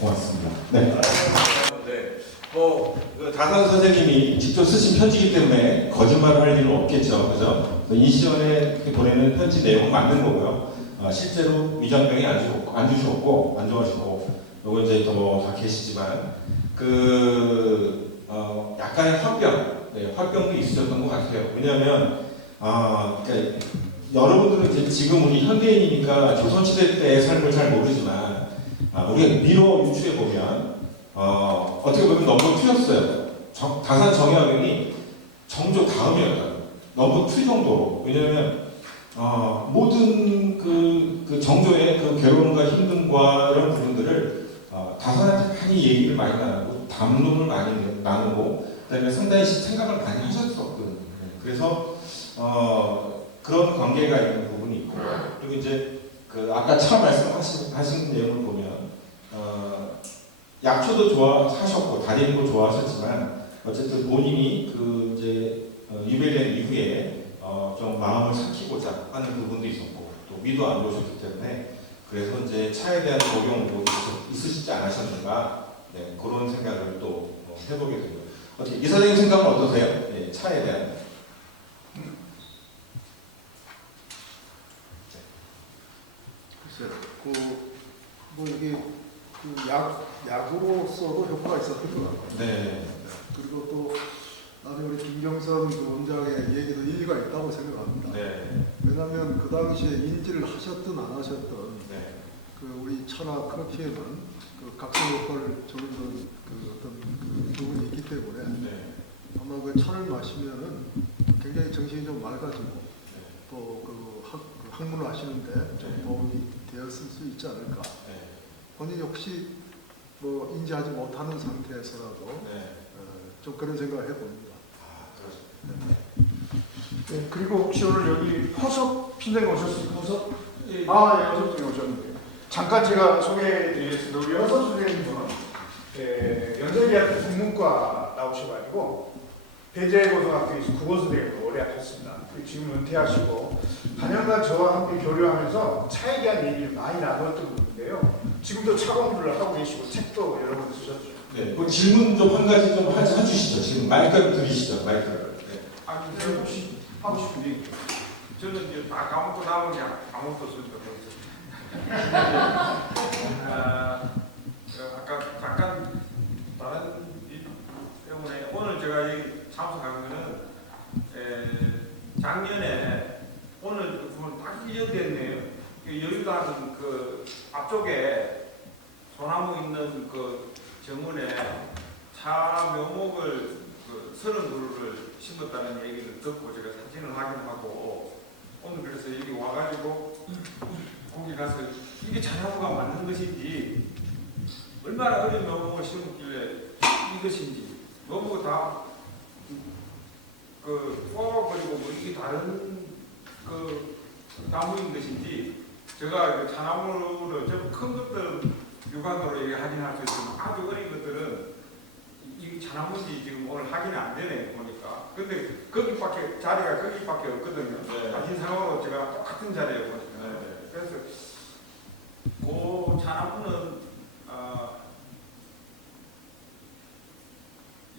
고맙습니다. 네. 다산 선생님이 직접 쓰신 편지이기 때문에 거짓말을 할 일은 없겠죠, 그죠? 이 시절에 보내는 편지 내용은 맞는 거고요. 실제로 위장병이 안 좋아하시고, 요거 이제 더 다 계시지만 약간의 화병도 있으셨던 것 같아요. 왜냐하면 그러니까 여러분들은 이제 지금 우리 현대인이니까 조선시대 때의 삶을 잘 모르지만 우리가 미로 유추해 보면 어떻게 보면 넘버 2였어요. 다산 정약용이 정조 다음이었어요. 넘버 2 정도로. 왜냐하면 모든 그 정조의 그 괴로움과 힘듦과 이런 부분들을 다산한테 많이 얘기를 많이 나누고 담론을 많이 나누고 그다음에 상당히 생각을 많이 하셨었거든요. 그래서 그런 관계가 있는 부분이 있고 그리고 이제 그 아까 차 말씀하신 내용을 보면 약초도 좋아하셨고 다리도 좋아하셨지만 어쨌든 본인이 그 이제 유배된 이후에 좀 마음을 삭히고자 하는 부분도 있었고 또 위도 안 좋으셨기 때문에 그래서 이제 차에 대한 적용도 있으시지 않으셨는가 그런 생각을 또 해보게 되고요. 어떻게 이사장님 생각은 어떠세요? 차에 대한 이게 약으로서도 효과가 있었던 것 같아요. 네. 그리고 또 나중에 우리 김경선 원장의 얘기도 일리가 있다고 생각합니다. 네. 왜냐하면 그 당시에 인지를 하셨든 안 하셨든 그 우리 차나 커피에는 그 각성 효과를 주는 그 어떤 부분이 있기 때문에 아마 그 차를 마시면은 굉장히 정신이 좀 맑아지고 또 그 학문을 하시는데 좀 도움이 되었을 수 있지 않을까. 본인 역시 뭐 인지하지 못하는 상태에서라도 좀 그런 생각을 해봅니다. 네, 그리고 혹시 오늘 여기 허석 팀장님 오셨습니까? 허석? 허석 팀장님 오셨는데 잠깐 제가 소개해드리겠습니다. 우리 허석 선생님은 연세대학교 국문과 나오셔가지고 배재고등학교에서 국어선생님을 오래 하셨습니다. 지금 은퇴하시고 4년간 저와 함께 교류하면서 차에 대한 얘기를 많이 나눴던 분인데요. 지금도 차 공부를 하고 계시고 책도 여러 번 쓰셨죠. 네, 그 질문 좀 한 가지 좀 해주시죠. 지금 마이크를 드리시죠. 마이크를. 네. 아니, 제가 혹시 하고 싶은 얘기. 저는 이제 다 까먹고 나면 그냥 아무것도 쓰지 못했어요. 아까 잠깐 다른 일 때문에 오늘 제가 여기 참석한 거는 작년에 오늘 그 부분 딱 이전됐네요. 여의도하는 그 앞쪽에 소나무 있는 그 정문에 차 묘목을 그 30그루를 심었다는 얘기를 듣고 제가 사진을 확인하고 오늘 그래서 여기 와가지고 거기 가서 이게 자나무가 맞는 것인지 얼마나 어린 묘목을 심었길래 이것인지 묘목이 다그 뽑아버리고 뭐 이게 다른 그 나무인 것인지 제가 그 자나무를 좀 큰 것들은 육안으로 확인할 수 있지만 아주 어린 것들은 이 자나무인지 지금 오늘 확인이 안 되네 보니까. 근데 거기밖에 자리가 거기밖에 없거든요. 네. 사진상으로 제가 똑같은 자리에 보니까. 네. 그래서 그 자나무는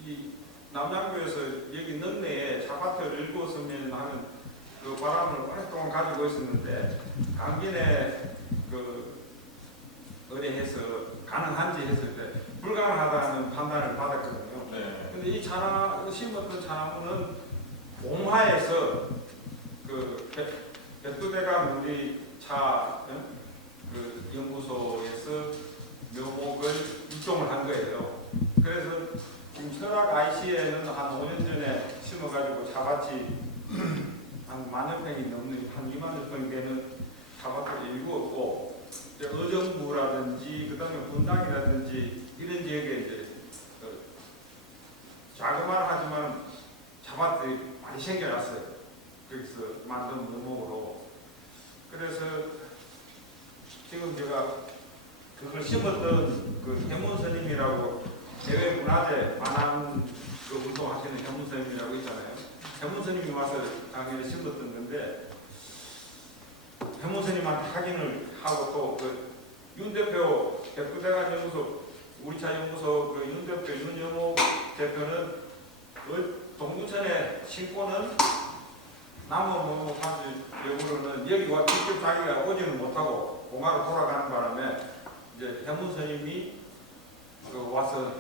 이 남양주에서 여기 넘내에 차밭을 일구었으면 하는 그 바람을 오랫동안 가지고 있었는데 강진에 그 의뢰해서 가능한지 했을 때 불가능하다는 판단을 받았거든요. 네. 근데 이 심었던 자나무는 봉화에서 그 백두대간 우리 차 그 연구소에서 묘목을 입종을 한 거예요. 그래서 지금 설악 IC에는 한 5년 전에 심어가지고 차밭이 한 10,000 평이 넘는 한 20,000 평 되는 차밭을 일구었고 어정부라든지 그다음에 분당이라든지 이런 지역에 이제 자그마하지만 차밭들이 많이 생겨났어요. 거기서 만든 묘목으로. 그래서 지금 제가 그걸 심었던 그 해문 스님이라고 대외문화재 관한 그 운동하시는 해문 스님이라고 있잖아요. 해문 스님이 와서 당연히 심었던 건데 해문 스님한테 확인을 하고 또 그 윤 대표 백두대간 연구소 우리차 연구소 그 윤 대표 윤여모 대표는 동두천에 심고는 나무 사실 역으로는 여기 와 직접 자기가 오지는 못하고 공화로 돌아가는 바람에 이제 해문 스님이 그 와서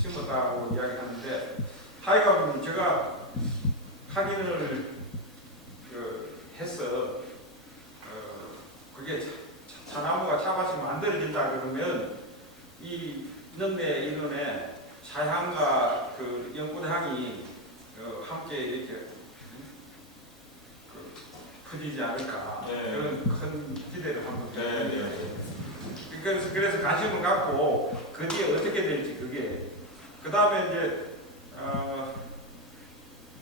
심었다고 이야기하는데 하여간 제가 확인을 해서 그게 차나무가 차밭이 만들어진다 그러면 이 넘내 인원에 차향과 그 연꽃향이 함께 이렇게 커지지 않을까. 네. 그런 큰 기대를 한번 네. 그래서 관심을 갖고 그 뒤에 어떻게 될지 그게 그 다음에 이제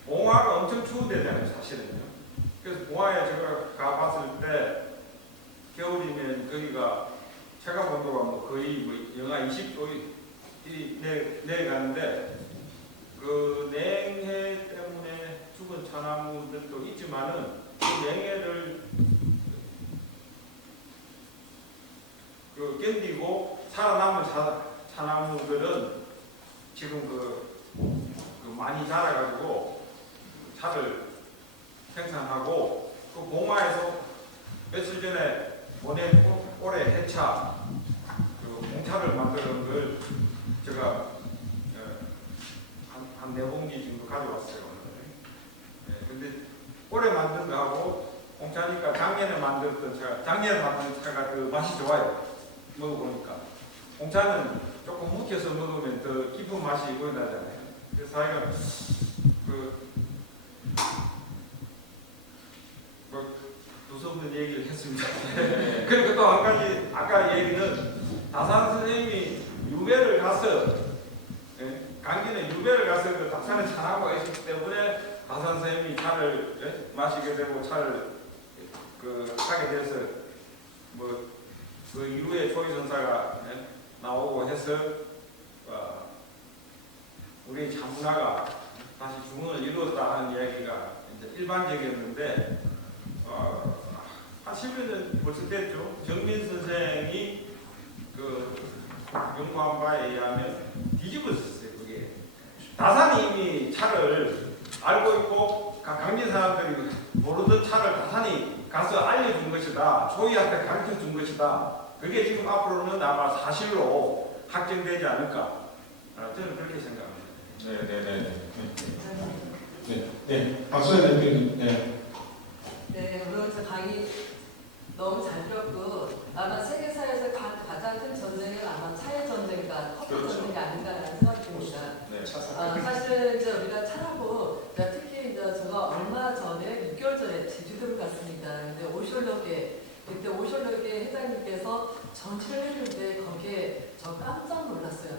봉화가 엄청 추운 데잖아요 사실은요. 그래서 봉화에 제가 가봤을 때 겨울이면 거기가 체감 온도가 뭐 거의 뭐 영하 20도 내려가는데 그 냉해 때문에 죽은 차나무들도 있지만은 그 냉해를 그 견디고 살아남은 차나무들은 지금 그 많이 자라가지고 차를 생산하고 그 봉화에서 며칠 전에 보낸 올해 해차 그 봉차를 만드는 걸 제가 한 4봉지 정도 가져왔어요 오늘. 네, 근데 올해 만든 거하고 봉차니까 작년에 만들었던 차가 그 맛이 좋아요. 먹어보니까 봉차는 조금 묵혀서 먹으면 더 깊은 맛이 보인다잖아요. 그래서 하여간 두서없는 얘기를 했습니다. 그리고 또 한 가지 아까 얘기는 다산 선생님이 유배를 가서 강진에 유배를 가서 그 다산에 차나무가 있었기 때문에 다산 선생님이 차를 마시게 되고 차를 하게 돼서 뭐 그 이후에 초이선사가 나오고 해서 우리 자문화가 다시 중흥을 이루었다 하는 이야기가 이제 일반적이었는데 한 10여 년 벌써 됐죠. 정민 선생이 그 연구한 바에 의하면 뒤집어졌어요. 그게 다산이 이미 차를 알고 있고 강진 사람들이 모르던 차를 다산이 가서 알려준 것이다. 소위한테 가르쳐준 것이다. 그게 지금 앞으로는 아마 사실로 확정되지 않을까. 저는 그렇게 생각합니다. 네. 박수현 대표님. 네. 네, 오늘 저 강의 너무 잘 들었고 아마 세계사에서 가장 큰 전쟁은 아마 차의 전쟁과 커피 전쟁이 아닌가라는 생각이 듭니다. 네. 사실은 이제 우리가 차라고 특히 이제 제가 얼마 전에 6개월 전에 제주도를 갔습니다. 근데 오셜록에 그때 오셜록의 회장님께서 전시를 해주는데 거기에 저 깜짝 놀랐어요.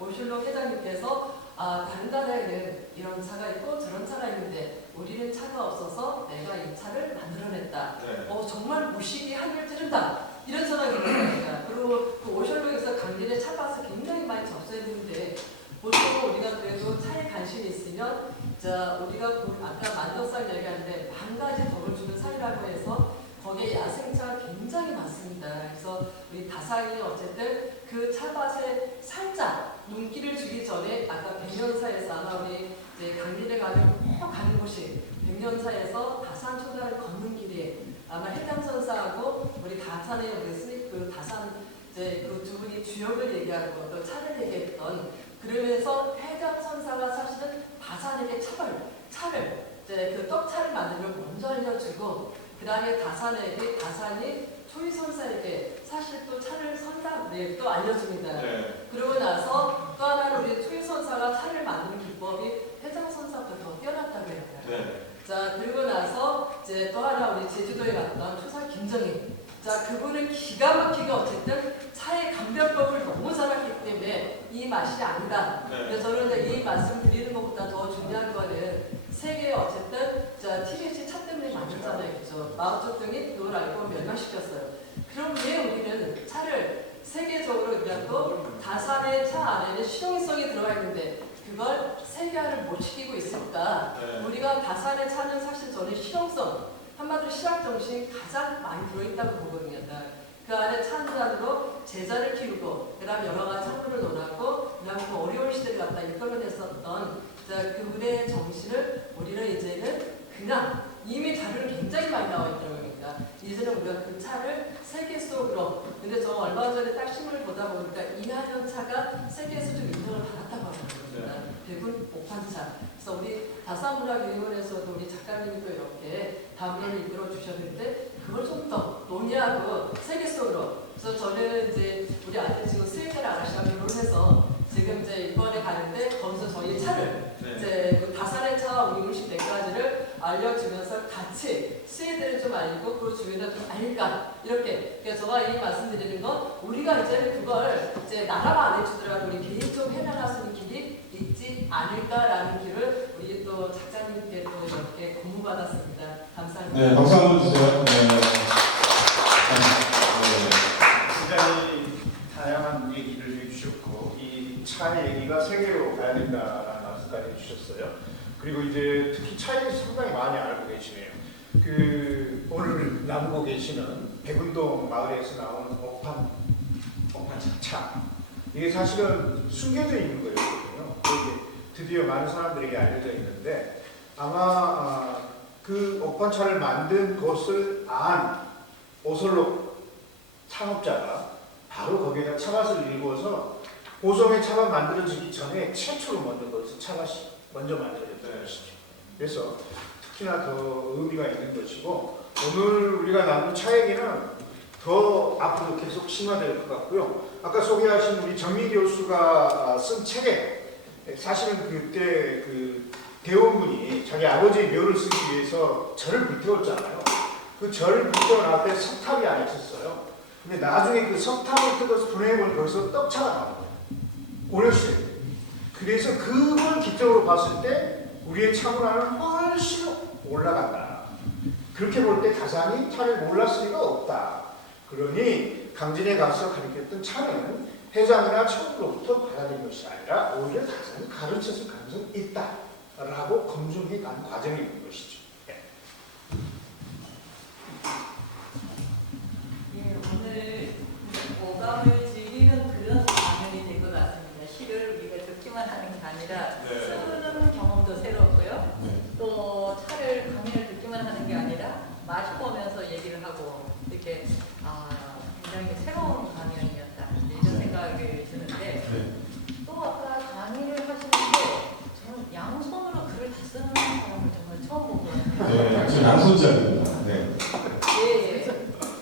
오셜록 회장님께서 다른 나라에는 이런 차가 있고 저런 차가 있는데 우리는 차가 없어서 내가 이 차를 만들어냈다. 네. 정말 무식이 하늘을 찌른다. 이런 생각이 듭니다. 그리고 그 오셜록에서 강진에 차가서 굉장히 많이 접수했는데 보통 우리가 그래도 차에 관심이 있으면 우리가 아까 만덕산 얘기하는데 10,000가지 덕을 주는 산이라고 해서 거기에 야생차가 굉장히 많습니다. 그래서 우리 다산이 어쨌든 그 차밭에 살짝 눈길을 주기 전에 아까 백년사에서 아마 우리 이제 강진에 가는 곳이 백년사에서 다산 초당을 걷는 길에 아마 해담선사하고 우리 다산의 우리 스님 그 다산 이제 그 두 분이 주역을 얘기하고 또 차를 얘기했던 그러면서 해담선사가 사실은 다산에게 차를 이제 그 떡차를 만들면 먼저 알려주고 그 다음에 다산이 초이선사에게 사실 또 차를 또 알려줍니다. 네. 그러고 나서 또 하나는 우리 초이선사가 차를 만드는 기법이 해장선사보다 더 뛰어났다고 해요. 네. 자, 그리고 나서 이제 또 하나 우리 제주도에 갔던 초사 김정희. 자, 그분은 기가 막히게 어쨌든 차의 감별법을 너무 잘했기 때문에 이 맛이 아니다. 네. 그래서 저는 이제 이 말씀 드리는 것보다 더 중요한 거는 세계에 어쨌든 티벳이 차 때문에 만들잖아요. 그죠? 마오쩌둥이 그걸 알고 멸망시켰어요. 그럼 왜 우리는 차를 세계적으로 그냥고 다산의 차 안에는 실용성이 들어가 있는데 그걸 세계화를 못 시키고 있을까? 네. 우리가 다산의 차는 사실 저는 실용성, 한마디로 실학 정신이 가장 많이 들어있다고 보거든요. 그 안에 차 한 잔으로 제자를 키우고 그다음 여러 가지 학문을 논하고 그다음 그 어려운 시대를 갖다 이끌어냈었던 그분의 정신을 우리는 이제는 그냥 이미 자료는 굉장히 많이 나와 있다고 합니다. 이제는 우리가 그 차를 세계 속으로 근데 저 얼마 전에 딱 신문을 보다 보니까 이하년 차가 세계에서 좀 인정을 받았다고 합니다. 대부분 오판차. 그래서 우리 다산문화기원에서도 우리 작가님도 이렇게 담론을 이끌어 주셨는데 그걸 좀 더 논의하고 세계 속으로. 그래서 저는 이제 우리 아들 지금 스웨덴 아가씨랑 결혼해서 지금 이제 이번에 가는데 거기서 저희 차를 이제 그 다산의 차와 우리 음식 몇 가지를 알려주면서 같이 스웨덴을 좀 알고 그 주변을 좀 알까 이렇게. 그래서 제가 이 말씀드리는 건 우리가 이제는 그걸 이제 나라가 안 해주더라도 우리 개인 좀 해나갈 수 있는 길이 있지 않을까라는 길을 우리 또 작가님께 또 이렇게 공부받았습니다. 감사합니다. 네, 박수 한번 주세요. 네. 굉장히 다양한 얘기를 해주셨고 이 차 얘기가 세계로 가야 된다라는 말씀까지 해주셨어요. 그리고 이제 특히 차에 상당히 많이 알고 계시네요. 그 오늘 나누고 계시는 백운동 마을에서 나오는 차 이게 사실은 숨겨져 있는 거였거든요. 이게 드디어 많은 사람들에게 알려져 있는데 아마 그 옥판차를 만든 것을 안 오설록 창업자가 바로 거기에다 차밭을 일구어서 고성의 차가 만들어지기 전에 최초로 먼저 거기서 차밭이 먼저 만들어졌던 것이죠. 그래서 특히나 더 의미가 있는 것이고 오늘 우리가 나눈 차 얘기는 더 앞으로 계속 심화될 것 같고요. 아까 소개하신 우리 정미 교수가 쓴 책에 사실은 그때 그 대원군이 자기 아버지의 묘를 쓰기 위해서 절을 불태웠잖아요. 그 절을 불태워 나올 때 석탑이 안에 있었어요. 근데 나중에 그 석탑을 뜯어서 분해해보니 거기서 떡차가 나온 거예요. 오렸어요. 그래서 그걸 기점으로 봤을 때 우리의 차문화는 훨씬 올라간다. 그렇게 볼 때 다산이 차를 몰랐을 리가 없다. 그러니 강진에 가서 가르쳤던 차는 회장이나 청으로부터 받아들인 것이 아니라 오히려 다산이 가르쳤을 가능성이 있다라고 검증해 간 과정이 있는 것이죠. 예, 오늘 오감을 즐기는 그런 강연이 된 것 같습니다. 시를 우리가 듣기만 하는 게 아니라 쓰는 경험도 새롭고요. 또 차를 강연을 듣기만 하는 게 아니라 마셔보면서 얘기를 하고 이렇게 굉장히 새로운 강연이었다 이런 생각이 드는데 또 아까 강의를 하시는데 저는 양손으로 글을 다 쓰는 사람을 정말 처음 본 것 같아요. 네, 저 양손잡이입니다. 네. 예.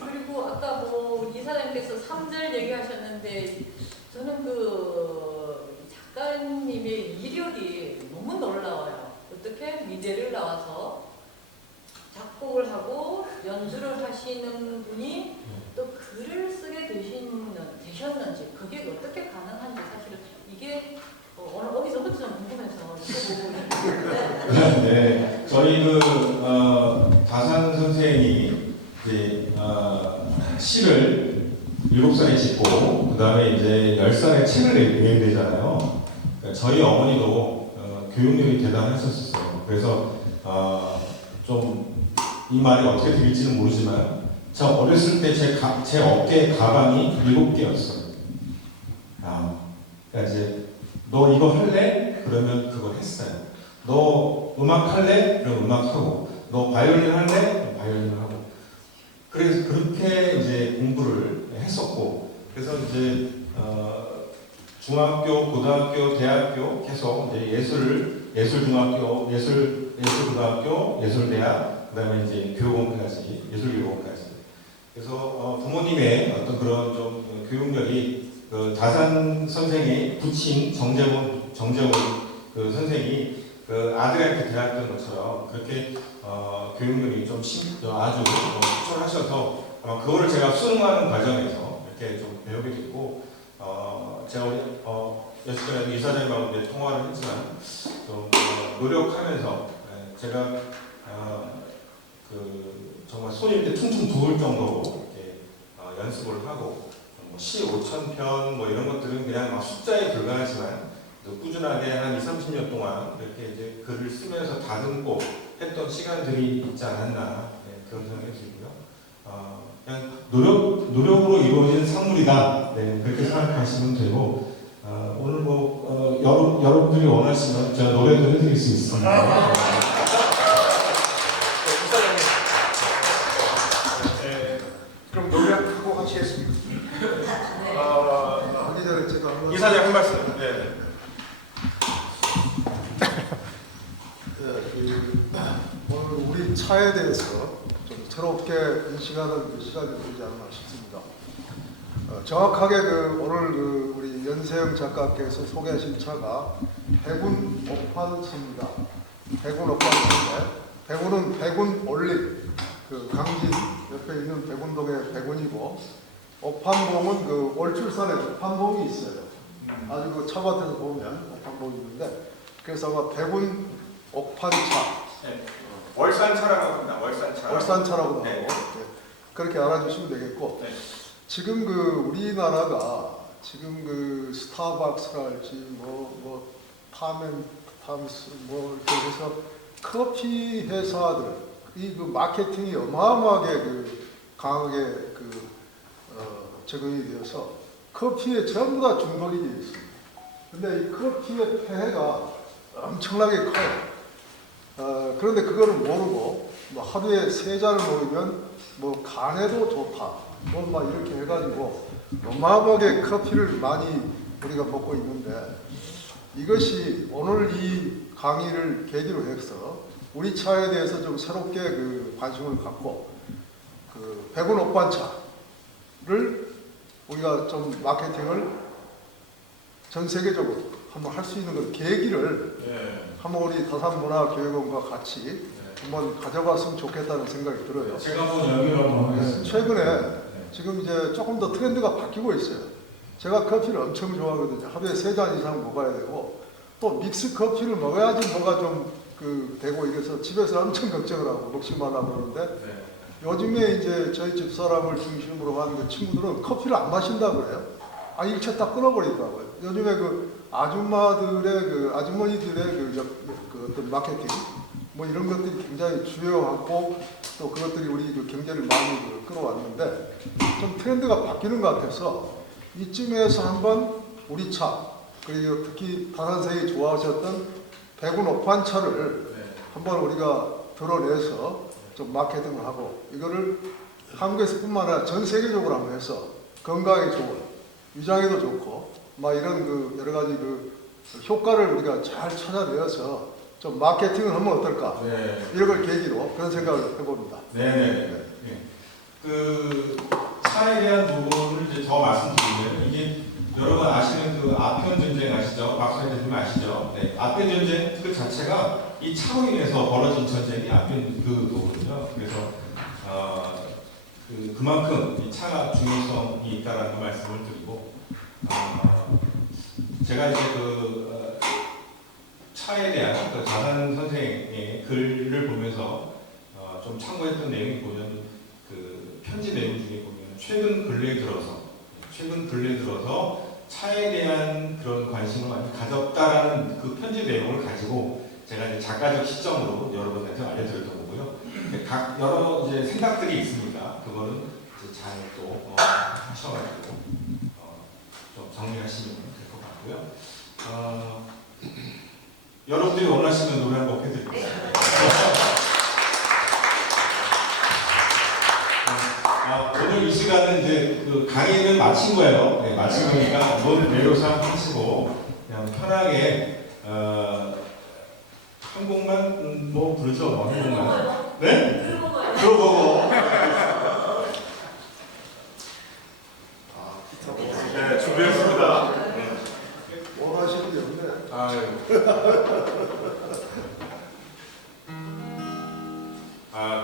그리고 아까 뭐 이사장님께서 3절 얘기하셨는데 저는 그 작가님의 이력이 너무 놀라워요. 어떻게 미대를 나와서 작곡을 하고 연주를 하시는 분이 또 글을 쓰게 되셨는지 그게 어떻게 가능한지 사실은 이게 오늘 어디서부터 좀 궁금해서 보고 있는데 네, 저희 다산 선생이 이제 시를 7살에 짓고 그 다음에 이제 10살에 책을 내게 되잖아요. 그러니까 저희 어머니도 교육력이 대단하셨었어요. 그래서 좀 이 말이 어떻게 들릴지는 모르지만 저 어렸을 때 제 어깨에 가방이 7개였어요. 그러니까 이제 너 이거 할래? 그러면 그걸 했어요. 너 음악 할래? 그럼 음악하고 너 바이올린 할래? 그럼 바이올린 하고 그래서 그렇게 이제 공부를 했었고 그래서 이제 중학교, 고등학교, 대학교 계속 이제 예술중학교, 예술고등학교, 예술대학 그다음에 이제 교육원까지 예술교육원까지 그래서 부모님의 어떤 그런 좀 교육력이 다산 선생이 부친 정재원 그 선생이 그 아들한테 대학던 것처럼 그렇게 교육력이 좀 아주 출중하셔서 그거를 제가 수능하는 과정에서 이렇게 좀 배우게 됐고 제가 며칠 전에도 이사장님하고 이제 통화를 했지만 좀 노력하면서 제가 정말 손이 이렇게 퉁퉁 부을 정도로 이렇게 연습을 하고 시 5,000편 뭐 이런 것들은 그냥 막 숫자에 불과하지만 꾸준하게 한 20-30년 동안 이렇게 이제 글을 쓰면서 다듬고 했던 시간들이 있지 않았나 그런 생각이 들고요. 그냥 노력으로 이루어진 상물이다 그렇게 생각하시면 되고 오늘 뭐 여러분들이 원하시면 제가 노래도 해드릴 수 있습니다. 그럼 노래하고 같이 했습니다. 하기 전에 제가 이사장 한 말씀. 네. 오늘 우리 차에 대해서 좀 새롭게 인식하는 시간이 되지 않나 싶습니다. 정확하게 오늘 우리 연세영 작가께서 소개하신 차가 백운 옥판차입니다. 백운 옥판차인데 백운은 백운 올림 강진 옆에 있는 백운동의 백운이고 옥판봉은 월출산에 옥판봉이 있어요. 아주 차밭에서 보면 옥판봉이 있는데 그래서 아마 백운 옥판차 네. 월산차라고 합니다. 월산차라고 하고 네. 그렇게 알아주시면 되겠고 지금 우리나라가 지금 스타벅스랄지 탐스 이렇게 해서 커피 회사들 이 마케팅이 어마어마하게 강하게 적용이 되어서 커피에 전부 다 중독이 되어 있습니다. 근데 이 커피의 폐해가 엄청나게 커요. 그런데 그거를 모르고 하루에 3잔을 먹으면 간에도 좋다. 이렇게 해가지고 어마어마하게 커피를 많이 우리가 먹고 있는데 이것이 오늘 이 강의를 계기로 해서 우리 차에 대해서 좀 새롭게 관심을 갖고 백운 옥반차를 우리가 좀 마케팅을 전 세계적으로 한번 할 수 있는 계기를 한번 우리 다산문화교육원과 같이 한번 가져갔으면 좋겠다는 생각이 들어요. 제가 한번 연결을 한번 하겠습니다. 최근에 지금 이제 조금 더 트렌드가 바뀌고 있어요. 제가 커피를 엄청 좋아하거든요. 하루에 3잔 이상 먹어야 되고 또 믹스 커피를 먹어야지 뭐가 좀 되고 이래서 집에서 엄청 걱정을 하고 먹지 말라고 그러는데 요즘에 이제 저희 집사람을 중심으로 한 친구들은 커피를 안 마신다고 그래요. 일체 딱 끊어버리더라고요. 요즘에 그 아줌마들의 그 아주머니들의 그 어떤 마케팅 뭐 이런 것들이 굉장히 주요하고 또 그것들이 우리 그 경제를 많이 끌어왔는데 좀 트렌드가 바뀌는 것 같아서 이쯤에서 한번 우리 차 그리고 특히 다산 선생이 좋아하셨던 배군 옥판차를 한번 우리가 드러내서 좀 마케팅을 하고 이거를 한국에서뿐만 아니라 전 세계적으로 한번 해서 건강에 좋은 위장에도 좋고 막 이런 그 여러 가지 그 효과를 우리가 잘 찾아내서 좀 마케팅을 하면 어떨까? 네. 이런 걸 계기로 그런 생각을 해봅니다. 네네. 네. 그 차에 대한 부분을 이제 더 말씀드리면 이게 여러분 아시는 그 아편 전쟁 아시죠? 박수해 주시면 아시죠? 네. 아편 전쟁 그 자체가 이 차로 인해서 벌어진 전쟁이 아편 그거거든요. 그래서 그만큼 이 차가 중요성이 있다라는 말씀을 드리고 제가 이제 차에 대한 그 자산 선생의 글을 보면서 좀 참고했던 내용이 보면 그 편지 내용 중에 보면 최근 근래에 들어서 차에 대한 그런 관심을 많이 가졌다라는 그 편지 내용을 가지고 제가 이제 작가적 시점으로 여러분한테 알려드렸던 거고요. 각 여러 이제 생각들이 있습니다. 그거는 이제 잘 또 하셔가지고 좀 정리하시면 될 것 같고요. 여러분들이 원하시는 노래 한곡 해드릴게요. 오늘 이 시간은 이제 그 강의는 마친 거예요. 네, 마친 거니까 오늘 내로상 하시고 그냥 편하게 한 곡만 뭐 부르죠. 뭐 한 곡만. 네? 들어보고. 네, 준비했습니다. 원하시는 게 없네.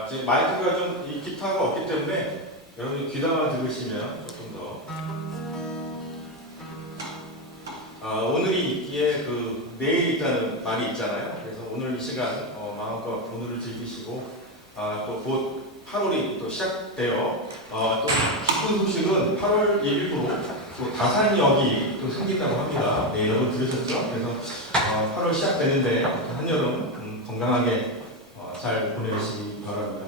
지금 마이크가 좀 이 기타가 없기 때문에 여러분이 귀담아 들으시면 조금 더 오늘이 있기에 그 내일 있다는 말이 있잖아요. 그래서 오늘 이 시간 마음껏 오늘을 즐기시고 또 곧 8월이 또 시작돼요. 또 기쁜 소식은 8월 1일부로 또 다산역이 또 생긴다고 합니다. 네, 여러분 들으셨죠? 그래서 8월 시작되는데 한여름 건강하게 잘 보내시기 바랍니다.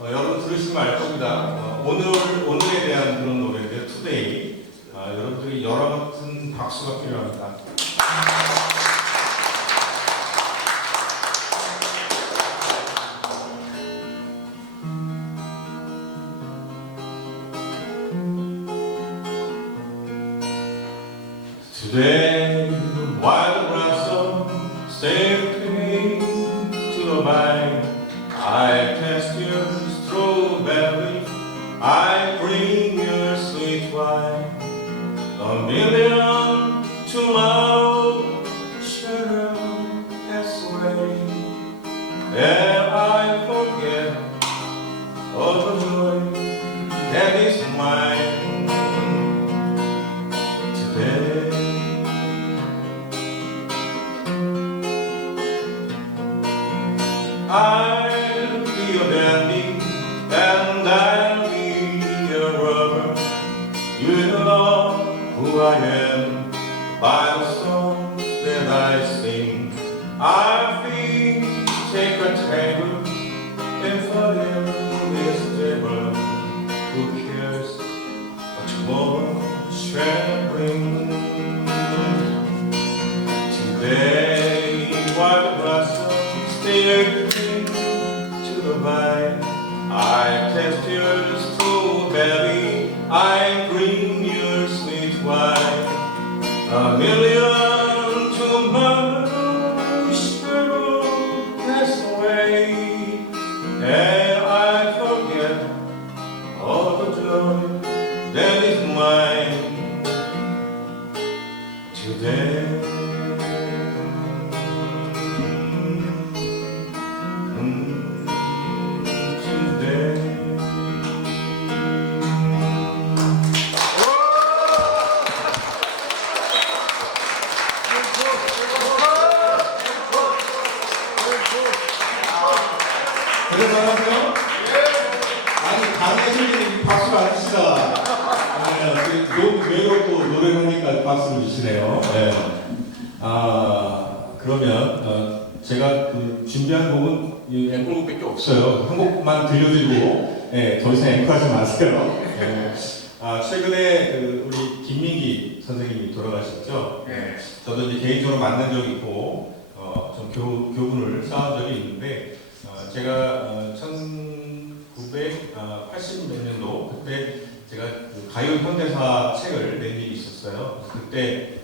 여러분 들으시면 알 겁니다. 오늘에 대한 그런 노래인데 투데이 여러분들이 여러 같은 박수가 필요합니다. Today, while the blossom staircase to the vine, I taste your strawberry, I bring your sweet wine. A million tomorrow shadow pass away, and I forget all the joy that is mine today. I'll be your dandy, and I'll be your rubber. You know who I am by the song that I sing. I feel take a table and forever is table. Who cares what tomorrow shall bring? Today, while the blossoms stare to the vine, I taste your strawberry, I bring your sweet wine. A million tomorrows shadow pass away, and I forget all the joy that is mine today. 그럴만하세요? 아니 강의 선생님이 박수 안 치시다. 왜 그렇고 노래를 박수를 주시네요. 네. 그러면 제가 그 준비한 곡은 이 앵콜곡밖에 없어요. 한 곡만 들려드리고 더 이상 앵콜하지 마세요. 최근에 그 우리 김민기 선생님이 돌아가셨죠. 저도 이제 개인적으로 만난 적이 있고 좀 교분을 쌓은 적이 있는데 제가 1980 몇 년도 그때 제가 그 가요 현대사 책을 낸 일이 있었어요. 그때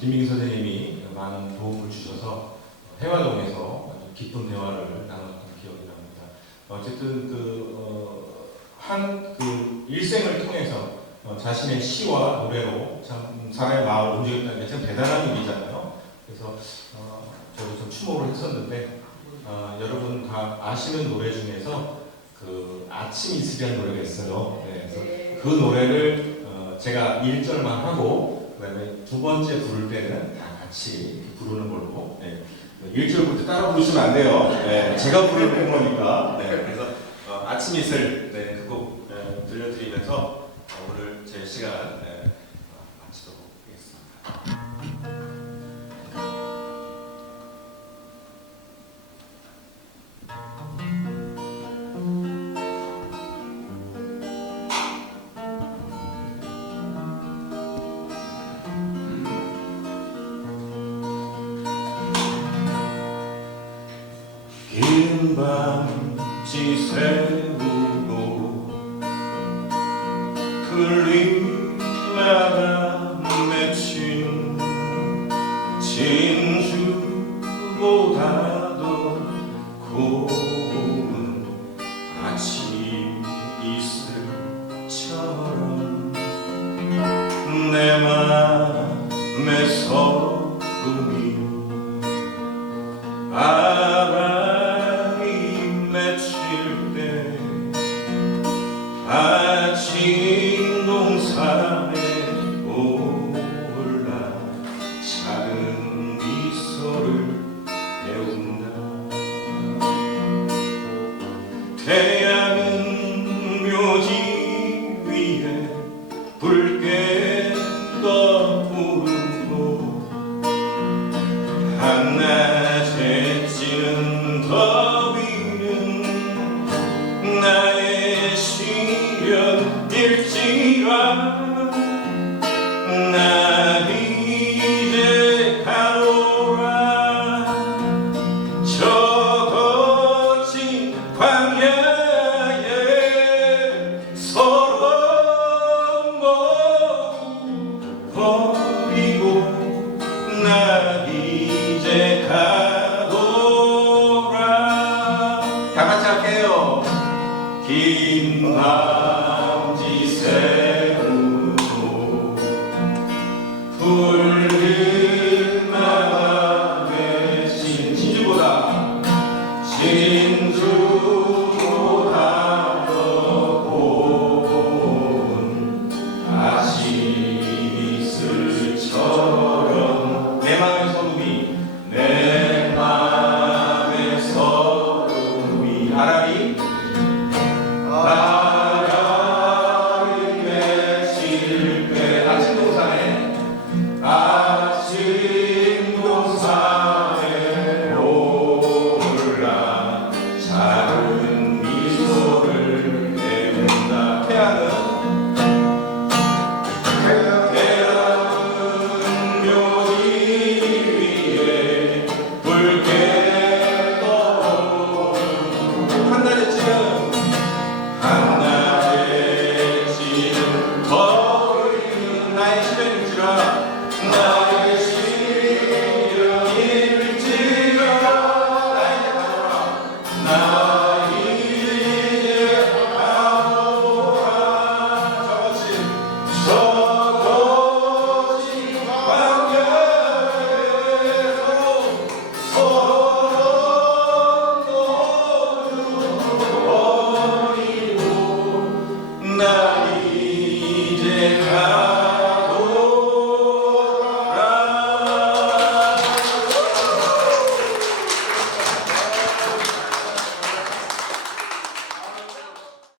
김민기 선생님이 많은 도움을 주셔서 해화동에서 아주 깊은 대화를 나눴던 기억이 납니다. 어쨌든 그 일생을 통해서 자신의 시와 노래로 참 사람의 마음을 움직였다는 게 참 대단한 일이잖아요. 그래서 저도 좀 추모를 했었는데 여러분 다 아시는 노래 중에서 그 아침 이슬이라는 노래가 있어요. 네, 그래서 그 노래를 제가 1절만 하고 그다음에 두 번째 부를 때는 다 같이 부르는 걸로. 네. 1절부터 따라 부르시면 안 돼요. 네, 제가 부르는 거니까. 네, 그래서 아침 이슬 그 곡 들려드리면서 오늘 제 시간 마치도록 하겠습니다. 긴 밤지 새우고 흘린 나라 맺힌 진주보다도 고운 아침 이슬처럼 내 맘에 서름이 바람이 맺힐 때 아침 동산에 올라 작은 미소를 배운다. 태양은 묘지 위에 붉게 떠오르고 한낮에 찌는 더위는 나의 시련일지라 나 이제 가노라 저 거친 광야에 서로 모두 버리고 나 이제 가노라. 다 같이 할게요. 긴 밤지 새우고 붉은 나라 맺힌 진주보다 더 고운 아침 이슬처럼 내 맘의 소름이 내 맘의 서름이 바람이 맺힐 때 아침 동산에 올라 작은 미소를 내민다. 태양은 묘지 위에 붉게